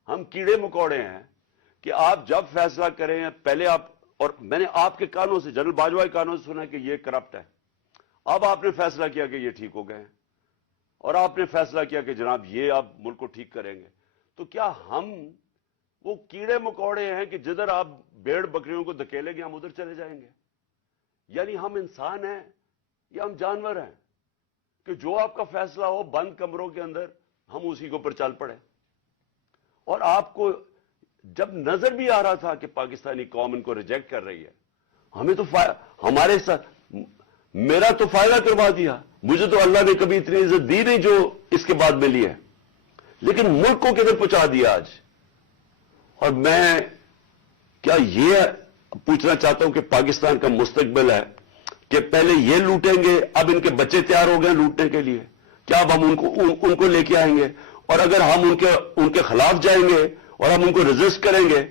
हम कीड़े मकोड़े हैं कि आप जब फैसला करें पहले आप, और मैंने आपके कानों से, जनरल बाजवा के कानों से सुना कि ये करप्ट है, अब आपने फैसला किया कि ये ठीक हो गए हैं और आपने फैसला किया कि जनाब ये आप मुल्क को ठीक करेंगे। तो क्या हम वो कीड़े मकोड़े हैं कि जिधर आप भेड़ बकरियों को धकेलेंगे हम उधर चले जाएंगे? यानी हम इंसान हैं या हम जानवर हैं कि जो आपका फैसला हो बंद कमरों के अंदर हम उसी के ऊपर चल पड़े? और आपको जब नजर भी आ रहा था कि पाकिस्तानी कौम इनको रिजेक्ट कर रही है, हमें तो हमारे साथ मेरा तो फायदा करवा दिया। मुझे तो अल्लाह ने कभी इतनी इज्जत दी नहीं जो इसके बाद मिली है, लेकिन मुल्क को किधर पहुंचा दिया आज। और मैं क्या ये पूछना चाहता हूं कि पाकिस्तान का मुस्तकबिल है कि पहले ये लूटेंगे, अब इनके बच्चे तैयार हो गए लूटने के लिए, क्या अब हम उनको लेके आएंगे? और अगर हम उनके खिलाफ जाएंगे और हम उनको रेजिस्ट करेंगे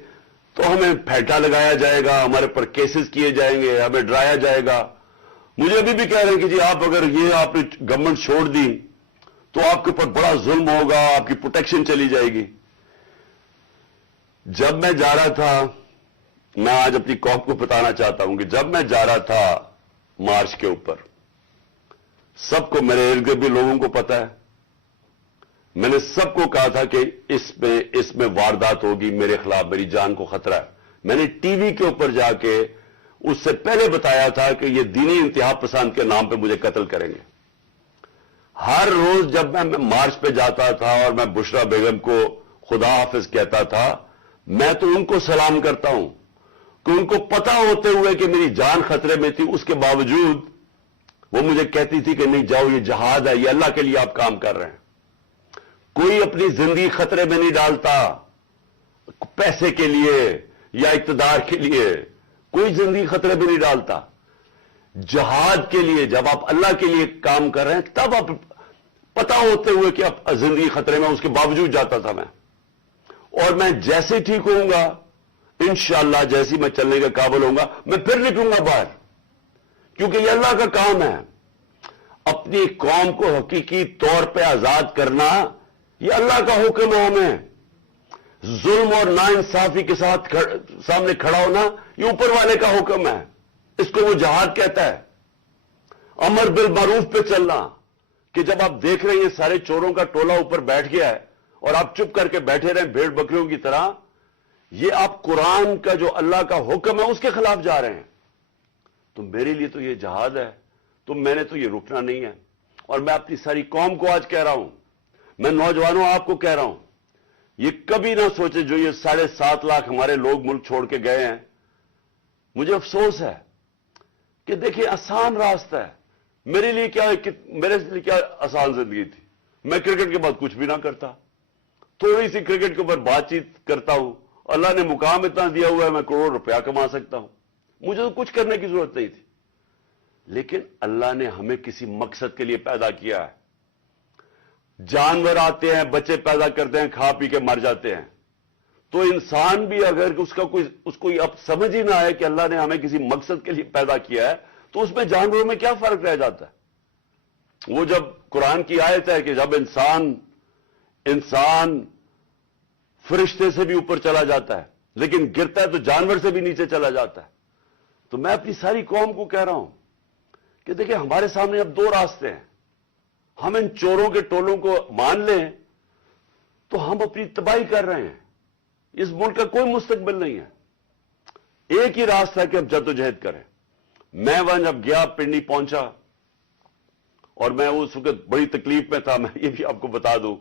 तो हमें फैटा लगाया जाएगा, हमारे पर केसेस किए जाएंगे, हमें डराया जाएगा। मुझे अभी भी कह रहे हैं कि जी आप अगर ये आपने गवर्नमेंट छोड़ दी तो आपके ऊपर बड़ा जुल्म होगा, आपकी प्रोटेक्शन चली जाएगी। जब मैं जा रहा था, मैं आज अपनी कौम को बताना चाहता हूं कि जब मैं जा रहा था मार्च के ऊपर, सबको, मेरे इर्द गिर्द भी लोगों को पता है, मैंने सबको कहा था कि इसमें वारदात होगी, मेरे खिलाफ मेरी जान को खतरा है। मैंने टीवी के ऊपर जाके उससे पहले बताया था कि ये दीनी इंतहा पसंद के नाम पे मुझे कत्ल करेंगे। हर रोज जब मैं मार्च पे जाता था और मैं बुशरा बेगम को खुदा हाफिज कहता था, मैं तो उनको सलाम करता हूं कि उनको पता होते हुए कि मेरी जान खतरे में थी, उसके बावजूद वो मुझे कहती थी कि नहीं जाओ, ये जहाद है, ये अल्लाह के लिए आप काम कर रहे हैं। कोई अपनी जिंदगी खतरे में नहीं डालता पैसे के लिए या इक्तदार के लिए, कोई जिंदगी खतरे में नहीं डालता। जहाद के लिए, जब आप अल्लाह के लिए काम कर रहे हैं, तब आप पता होते हुए कि आप जिंदगी खतरे में, उसके बावजूद जाता था मैं। और मैं जैसे ठीक होऊंगा इंशाअल्लाह, जैसे मैं चलने के काबिल होऊंगा, मैं फिर निकलूंगा बाहर, क्योंकि ये अल्लाह का काम है। अपनी कौम को हकीकी तौर पे आजाद करना ये अल्लाह का हुक्म है। हमें जुल्म और नाइंसाफी के साथ सामने खड़ा होना ये ऊपर वाले का हुक्म है। इसको वो जहाद कहता है। अमर बिल मारूफ पे चलना, कि जब आप देख रहे हैं ये सारे चोरों का टोला ऊपर बैठ गया है और आप चुप करके बैठे रहे भेड़ बकरियों की तरह, ये आप कुरान का जो अल्लाह का हुक्म है उसके खिलाफ जा रहे हैं। तो मेरे लिए तो ये जहाद है, तो मैंने तो ये रुकना नहीं है। और मैं अपनी सारी कौम को आज कह रहा हूं, मैं नौजवानों आपको कह रहा हूं, ये कभी ना सोचे जो ये 7.5 लाख हमारे लोग मुल्क छोड़ के गए हैं। मुझे अफसोस है कि देखिए आसान रास्ता है। मेरे लिए क्या आसान जिंदगी थी। मैं क्रिकेट के बाद कुछ भी ना करता, थोड़ी सी क्रिकेट के ऊपर बातचीत करता हूं, अल्लाह ने मुकाम इतना दिया हुआ है, मैं करोड़ रुपया कमा सकता हूं। मुझे तो कुछ करने की जरूरत नहीं थी। لیکن اللہ نے ہمیں کسی مقصد کے لیے پیدا کیا ہے. جانور آتے ہیں, بچے پیدا کرتے ہیں, کھا پی کے مر جاتے ہیں. تو انسان بھی اگر اس کو اب سمجھ ہی نہ آئے کہ اللہ نے ہمیں کسی مقصد کے لیے پیدا کیا ہے, تو اس میں جانوروں میں کیا فرق رہ جاتا ہے؟ وہ جب قرآن کی آیت ہے کہ جب انسان فرشتے سے بھی اوپر چلا جاتا ہے لیکن گرتا ہے تو جانور سے بھی نیچے چلا جاتا ہے. تو میں اپنی ساری قوم کو کہہ رہا ہوں کہ دیکھیں, ہمارے سامنے اب دو راستے ہیں. ہم ان چوروں کے ٹولوں کو مان لیں تو ہم اپنی تباہی کر رہے ہیں. اس ملک کا کوئی مستقبل نہیں ہے. ایک ہی راستہ ہے کہ ہم جدوجہد کریں. میں وہاں جب گیا, پنڈی پہنچا, اور میں اس وقت بڑی تکلیف میں تھا. میں یہ بھی آپ کو بتا دوں,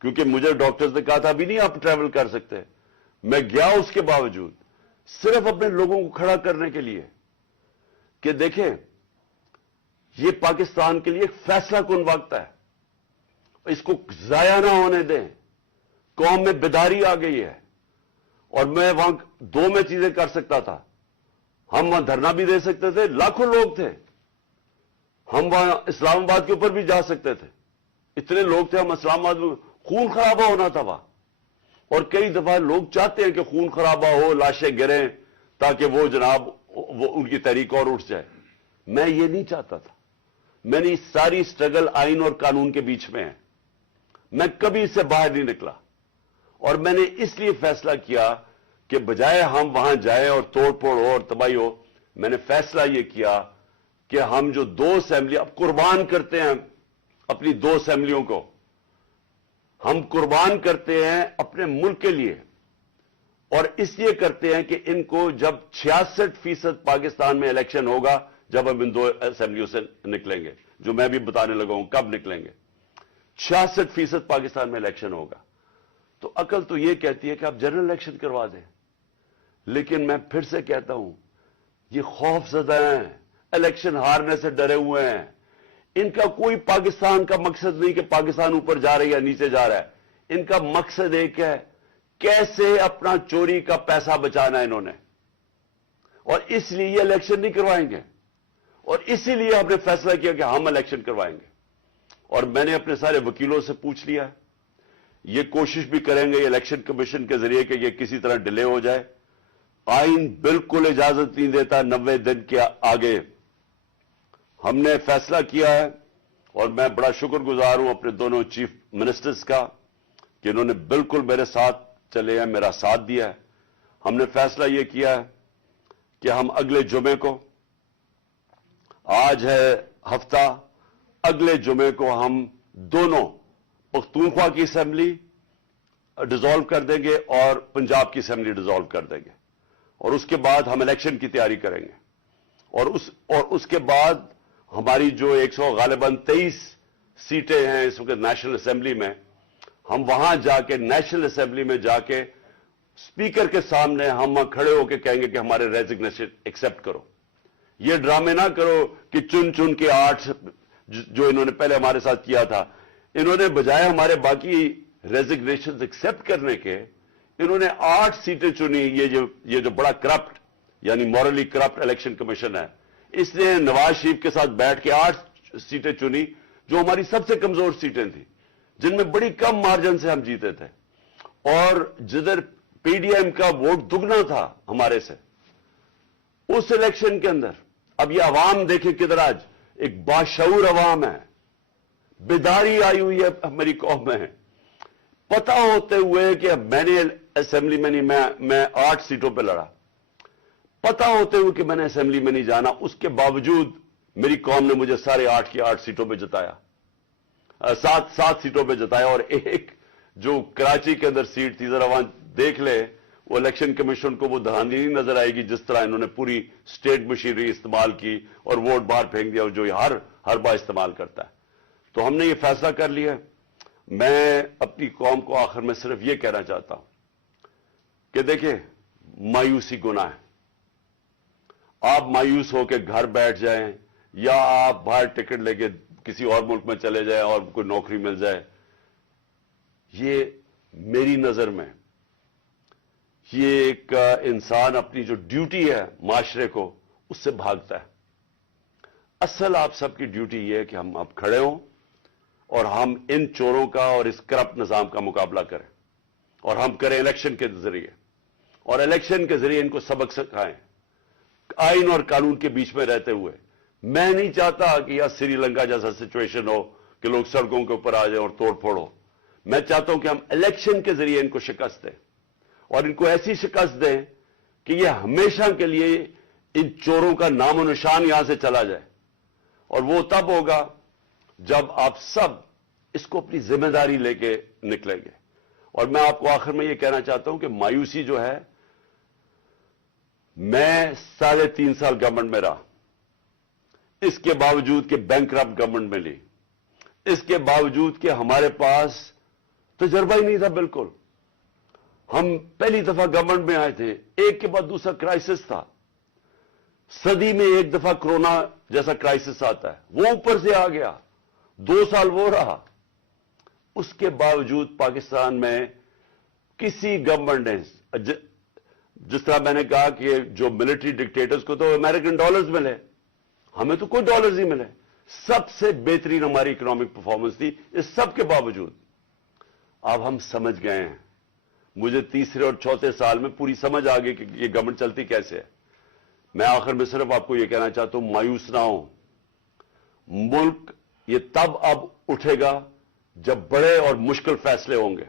کیونکہ مجھے ڈاکٹرز نے کہا تھا ابھی نہیں آپ ٹریول کر سکتے. میں گیا اس کے باوجود صرف اپنے لوگوں کو کھڑا کرنے کے لیے کہ دیکھیں یہ پاکستان کے لیے ایک فیصلہ کن وقت ہے, اس کو ضائع نہ ہونے دیں. قوم میں بیداری آ گئی ہے. اور میں وہاں دو میں چیزیں کر سکتا تھا. ہم وہاں دھرنا بھی دے سکتے تھے, لاکھوں لوگ تھے. ہم وہاں اسلام آباد کے اوپر بھی جا سکتے تھے, اتنے لوگ تھے. ہم اسلام آباد میں خون خرابہ ہونا تھا وہاں, اور کئی دفعہ لوگ چاہتے ہیں کہ خون خرابہ ہو, لاشیں گریں, تاکہ وہ جناب ان کی تحریک اور اٹھ جائے. میں یہ نہیں چاہتا تھا. میں نے ساری سٹرگل آئین اور قانون کے بیچ میں ہے. میں کبھی اس سے باہر نہیں نکلا. اور میں نے اس لیے فیصلہ کیا کہ بجائے ہم وہاں جائیں اور توڑ پھوڑ ہو اور تباہی ہو, میں نے فیصلہ یہ کیا کہ ہم جو دو اسمبلی اب قربان کرتے ہیں, اپنی دو اسمبلیوں کو ہم قربان کرتے ہیں اپنے ملک کے لیے. اور اس لیے کرتے ہیں کہ ان کو جب 66% پاکستان میں الیکشن ہوگا, جب ہم ان دو اسمبلیوں سے نکلیں گے, جو میں بھی بتانے لگا ہوں کب نکلیں گے, 66% پاکستان میں الیکشن ہوگا. تو عقل تو یہ کہتی ہے کہ آپ جنرل الیکشن کروا دیں. لیکن میں پھر سے کہتا ہوں, یہ خوف زدہ ہیں, الیکشن ہارنے سے ڈرے ہوئے ہیں. ان کا کوئی پاکستان کا مقصد نہیں کہ پاکستان اوپر جا رہا ہے یا نیچے جا رہا ہے. ان کا مقصد ایک ہے, کیسے اپنا چوری کا پیسہ بچانا ہے انہوں نے. اور اس لیے یہ الیکشن نہیں کروائیں گے. اور اسی لیے ہم نے فیصلہ کیا کہ ہم الیکشن کروائیں گے. اور میں نے اپنے سارے وکیلوں سے پوچھ لیا, یہ کوشش بھی کریں گے الیکشن کمیشن کے ذریعے کہ یہ کسی طرح ڈیلے ہو جائے. آئین بالکل اجازت نہیں دیتا 90 دن کے آگے. ہم نے فیصلہ کیا ہے, اور میں بڑا شکر گزار ہوں اپنے دونوں چیف منسٹرز کا کہ انہوں نے بالکل میرے ساتھ چلے ہیں, میرا ساتھ دیا ہے. ہم نے فیصلہ یہ کیا ہے کہ ہم اگلے جمعے کو, آج ہے ہفتہ, اگلے جمعے کو ہم دونوں پختونخوا کی اسمبلی ڈیزالو کر دیں گے اور پنجاب کی اسمبلی ڈیزالو کر دیں گے. اور اس کے بعد ہم الیکشن کی تیاری کریں گے. اور اس کے بعد ہماری جو 123 سیٹیں ہیں اس وقت نیشنل اسمبلی میں, ہم وہاں جا کے نیشنل اسمبلی میں جا کے اسپیکر کے سامنے ہم کھڑے ہو کے کہیں گے کہ ہمارے ریزگنیشن ایکسپٹ کرو. یہ ڈرامے نہ کرو کہ چن چن کے 8 جو انہوں نے پہلے ہمارے ساتھ کیا تھا, انہوں نے بجائے ہمارے باقی ریزگنیشن ایکسپٹ کرنے کے, انہوں نے 8 سیٹیں چنی. یہ جو بڑا کرپٹ یعنی مورلی کرپٹ الیکشن کمیشن ہے, اس نے نواز شریف کے ساتھ بیٹھ کے 8 سیٹیں چنی جو ہماری سب سے کمزور سیٹیں تھیں, جن میں بڑی کم مارجن سے ہم جیتے تھے. اور جدھر پی ڈی ایم کا ووٹ دگنا تھا ہمارے سے اس الیکشن کے اندر, اب یہ عوام دیکھیں کدھر آج ایک باشعور عوام ہے, بیداری آئی ہوئی ہے میری قوم میں. پتہ ہوتے ہوئے کہ میں نے اسمبلی میں نہیں, میں 8 سیٹوں پہ لڑا, پتہ ہوتے ہوئے کہ میں نے اسمبلی میں نہیں جانا, اس کے باوجود میری قوم نے مجھے سارے 8 کی 8 سیٹوں پہ جتایا, 7 سیٹوں پہ جتایا. اور ایک جو کراچی کے اندر سیٹ تھی, ذرا وہاں دیکھ لے, وہ الیکشن کمیشن کو وہ دھاندلی نہیں نظر آئے گی جس طرح انہوں نے پوری اسٹیٹ مشینری استعمال کی اور ووٹ باہر پھینک دیا, جو ہر بار استعمال کرتا ہے. تو ہم نے یہ فیصلہ کر لیا. میں اپنی قوم کو آخر میں صرف یہ کہنا چاہتا ہوں کہ دیکھیں, مایوسی گناہ ہے. آپ مایوس ہو کے گھر بیٹھ جائیں یا آپ باہر ٹکٹ لے کے کسی اور ملک میں چلے جائیں اور کوئی نوکری مل جائے, یہ میری نظر میں یہ ایک انسان اپنی جو ڈیوٹی ہے معاشرے کو, اس سے بھاگتا ہے. اصل آپ سب کی ڈیوٹی یہ ہے کہ ہم اب کھڑے ہوں اور ہم ان چوروں کا اور اس کرپٹ نظام کا مقابلہ کریں، اور ہم کریں الیکشن کے ذریعے، اور الیکشن کے ذریعے ان کو سبق سکھائیں آئین اور قانون کے بیچ میں رہتے ہوئے۔ میں نہیں چاہتا کہ یہ سری لنکا جیسا سچویشن ہو کہ لوگ سڑکوں کے اوپر آ جائیں اور توڑ پھوڑ ہو۔ میں چاہتا ہوں کہ ہم الیکشن کے ذریعے ان کو شکست دیں، اور ان کو ایسی شکست دیں کہ یہ ہمیشہ کے لیے ان چوروں کا نام و نشان یہاں سے چلا جائے، اور وہ تب ہوگا جب آپ سب اس کو اپنی ذمہ داری لے کے نکلیں گے۔ اور میں آپ کو آخر میں یہ کہنا چاہتا ہوں کہ مایوسی جو ہے، میں 3.5 سال گورنمنٹ میں رہا، اس کے باوجود کہ بینکرپٹ گورنمنٹ میں لی، اس کے باوجود کہ ہمارے پاس تجربہ ہی نہیں تھا بالکل۔ ہم پہلی دفعہ گورنمنٹ میں آئے تھے، ایک کے بعد دوسرا کرائسس تھا، صدی میں ایک دفعہ کرونا جیسا کرائسس آتا ہے، وہ اوپر سے آ گیا، 2 سال وہ رہا۔ اس کے باوجود پاکستان میں کسی گورنمنٹ نے، جس طرح میں نے کہا کہ جو ملٹری ڈکٹیٹرز کو تو امریکن ڈالرز ملے، ہمیں تو کوئی ڈالرز نہیں ملے۔ سب سے بہترین ہماری اکنامک پرفارمنس تھی، اس سب کے باوجود۔ اب ہم سمجھ گئے ہیں، مجھے تیسرے اور چوتھے سال میں پوری سمجھ آ گئی کہ یہ گورنمنٹ چلتی کیسے ہے۔ میں آخر میں صرف آپ کو یہ کہنا چاہتا ہوں، مایوس نہ ہوں۔ ملک یہ تب اب اٹھے گا جب بڑے اور مشکل فیصلے ہوں گے۔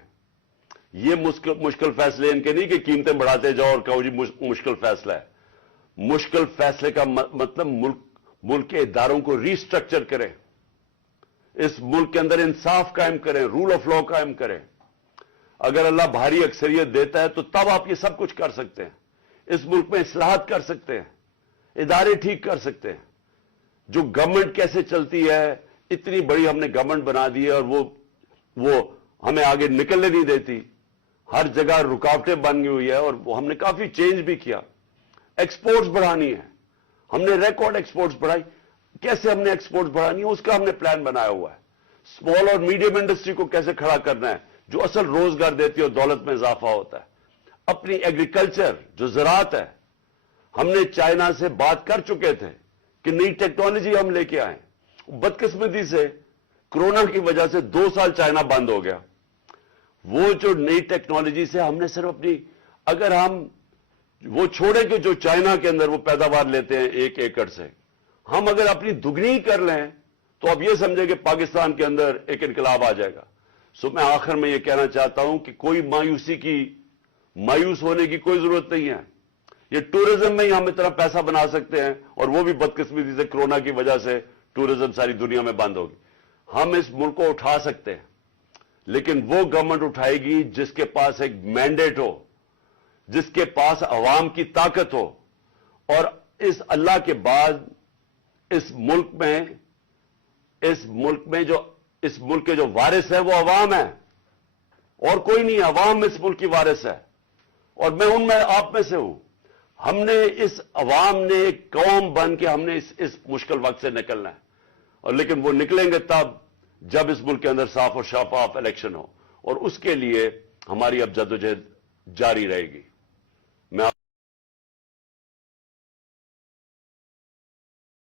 یہ مشکل فیصلے ان کے نہیں کہ قیمتیں بڑھاتے جاؤ اور کہو جی مشکل فیصلہ ہے۔ مشکل فیصلے کا مطلب ملک کے اداروں کو ری اسٹرکچر کریں، اس ملک کے اندر انصاف قائم کریں، رول آف لا قائم کریں۔ اگر اللہ بھاری اکثریت دیتا ہے تو تب آپ یہ سب کچھ کر سکتے ہیں، اس ملک میں اصلاحات کر سکتے ہیں، ادارے ٹھیک کر سکتے ہیں۔ جو گورنمنٹ کیسے چلتی ہے، اتنی بڑی ہم نے گورنمنٹ بنا دی ہے اور وہ ہمیں آگے نکلنے نہیں دیتی، ہر جگہ رکاوٹیں بن گئی ہوئی ہے، اور وہ ہم نے کافی چینج بھی کیا۔ ایکسپورٹس بڑھانی ہے، ہم نے ریکارڈ ایکسپورٹس بڑھائی۔ کیسے ہم نے ایکسپورٹس بڑھانی ہے اس کا ہم نے پلان بنایا ہوا ہے۔ اسمال اور میڈیم انڈسٹری کو کیسے کھڑا کرنا ہے جو اصل روزگار دیتی ہے اور دولت میں اضافہ ہوتا ہے۔ اپنی ایگریکلچر جو زراعت ہے، ہم نے چائنا سے بات کر چکے تھے کہ نئی ٹیکنالوجی ہم لے کے آئیں۔ بدقسمتی سے کرونا کی وجہ سے 2 سال چائنا بند ہو گیا۔ وہ جو نئی ٹیکنالوجی سے ہم نے صرف اپنی، اگر ہم وہ چھوڑیں کہ جو چائنا کے اندر وہ پیداوار لیتے ہیں 1 ایکڑ سے، ہم اگر اپنی دگنی کر لیں تو اب یہ سمجھیں کہ پاکستان کے اندر ایک انقلاب آ جائے گا۔ میں آخر میں یہ کہنا چاہتا ہوں کہ کوئی مایوس ہونے کی کوئی ضرورت نہیں ہے۔ یہ ٹورزم میں ہی ہم اتنا پیسہ بنا سکتے ہیں، اور وہ بھی بدقسمتی سے کرونا کی وجہ سے ٹورزم ساری دنیا میں بند ہوگی۔ ہم اس ملک کو اٹھا سکتے ہیں، لیکن وہ گورنمنٹ اٹھائے گی جس کے پاس ایک مینڈیٹ ہو، جس کے پاس عوام کی طاقت ہو، اور اس اللہ کے بعد اس ملک کے جو وارث ہے وہ عوام ہے، اور کوئی نہیں۔ عوام اس ملک کی وارث ہے، اور میں ان میں آپ میں سے ہوں۔ ہم نے اس عوام نے ایک قوم بن کے ہم نے اس مشکل وقت سے نکلنا ہے، اور لیکن وہ نکلیں گے تب جب اس ملک کے اندر صاف اور شفاف الیکشن ہو، اور اس کے لیے ہماری اب جدوجہد جاری رہے گی۔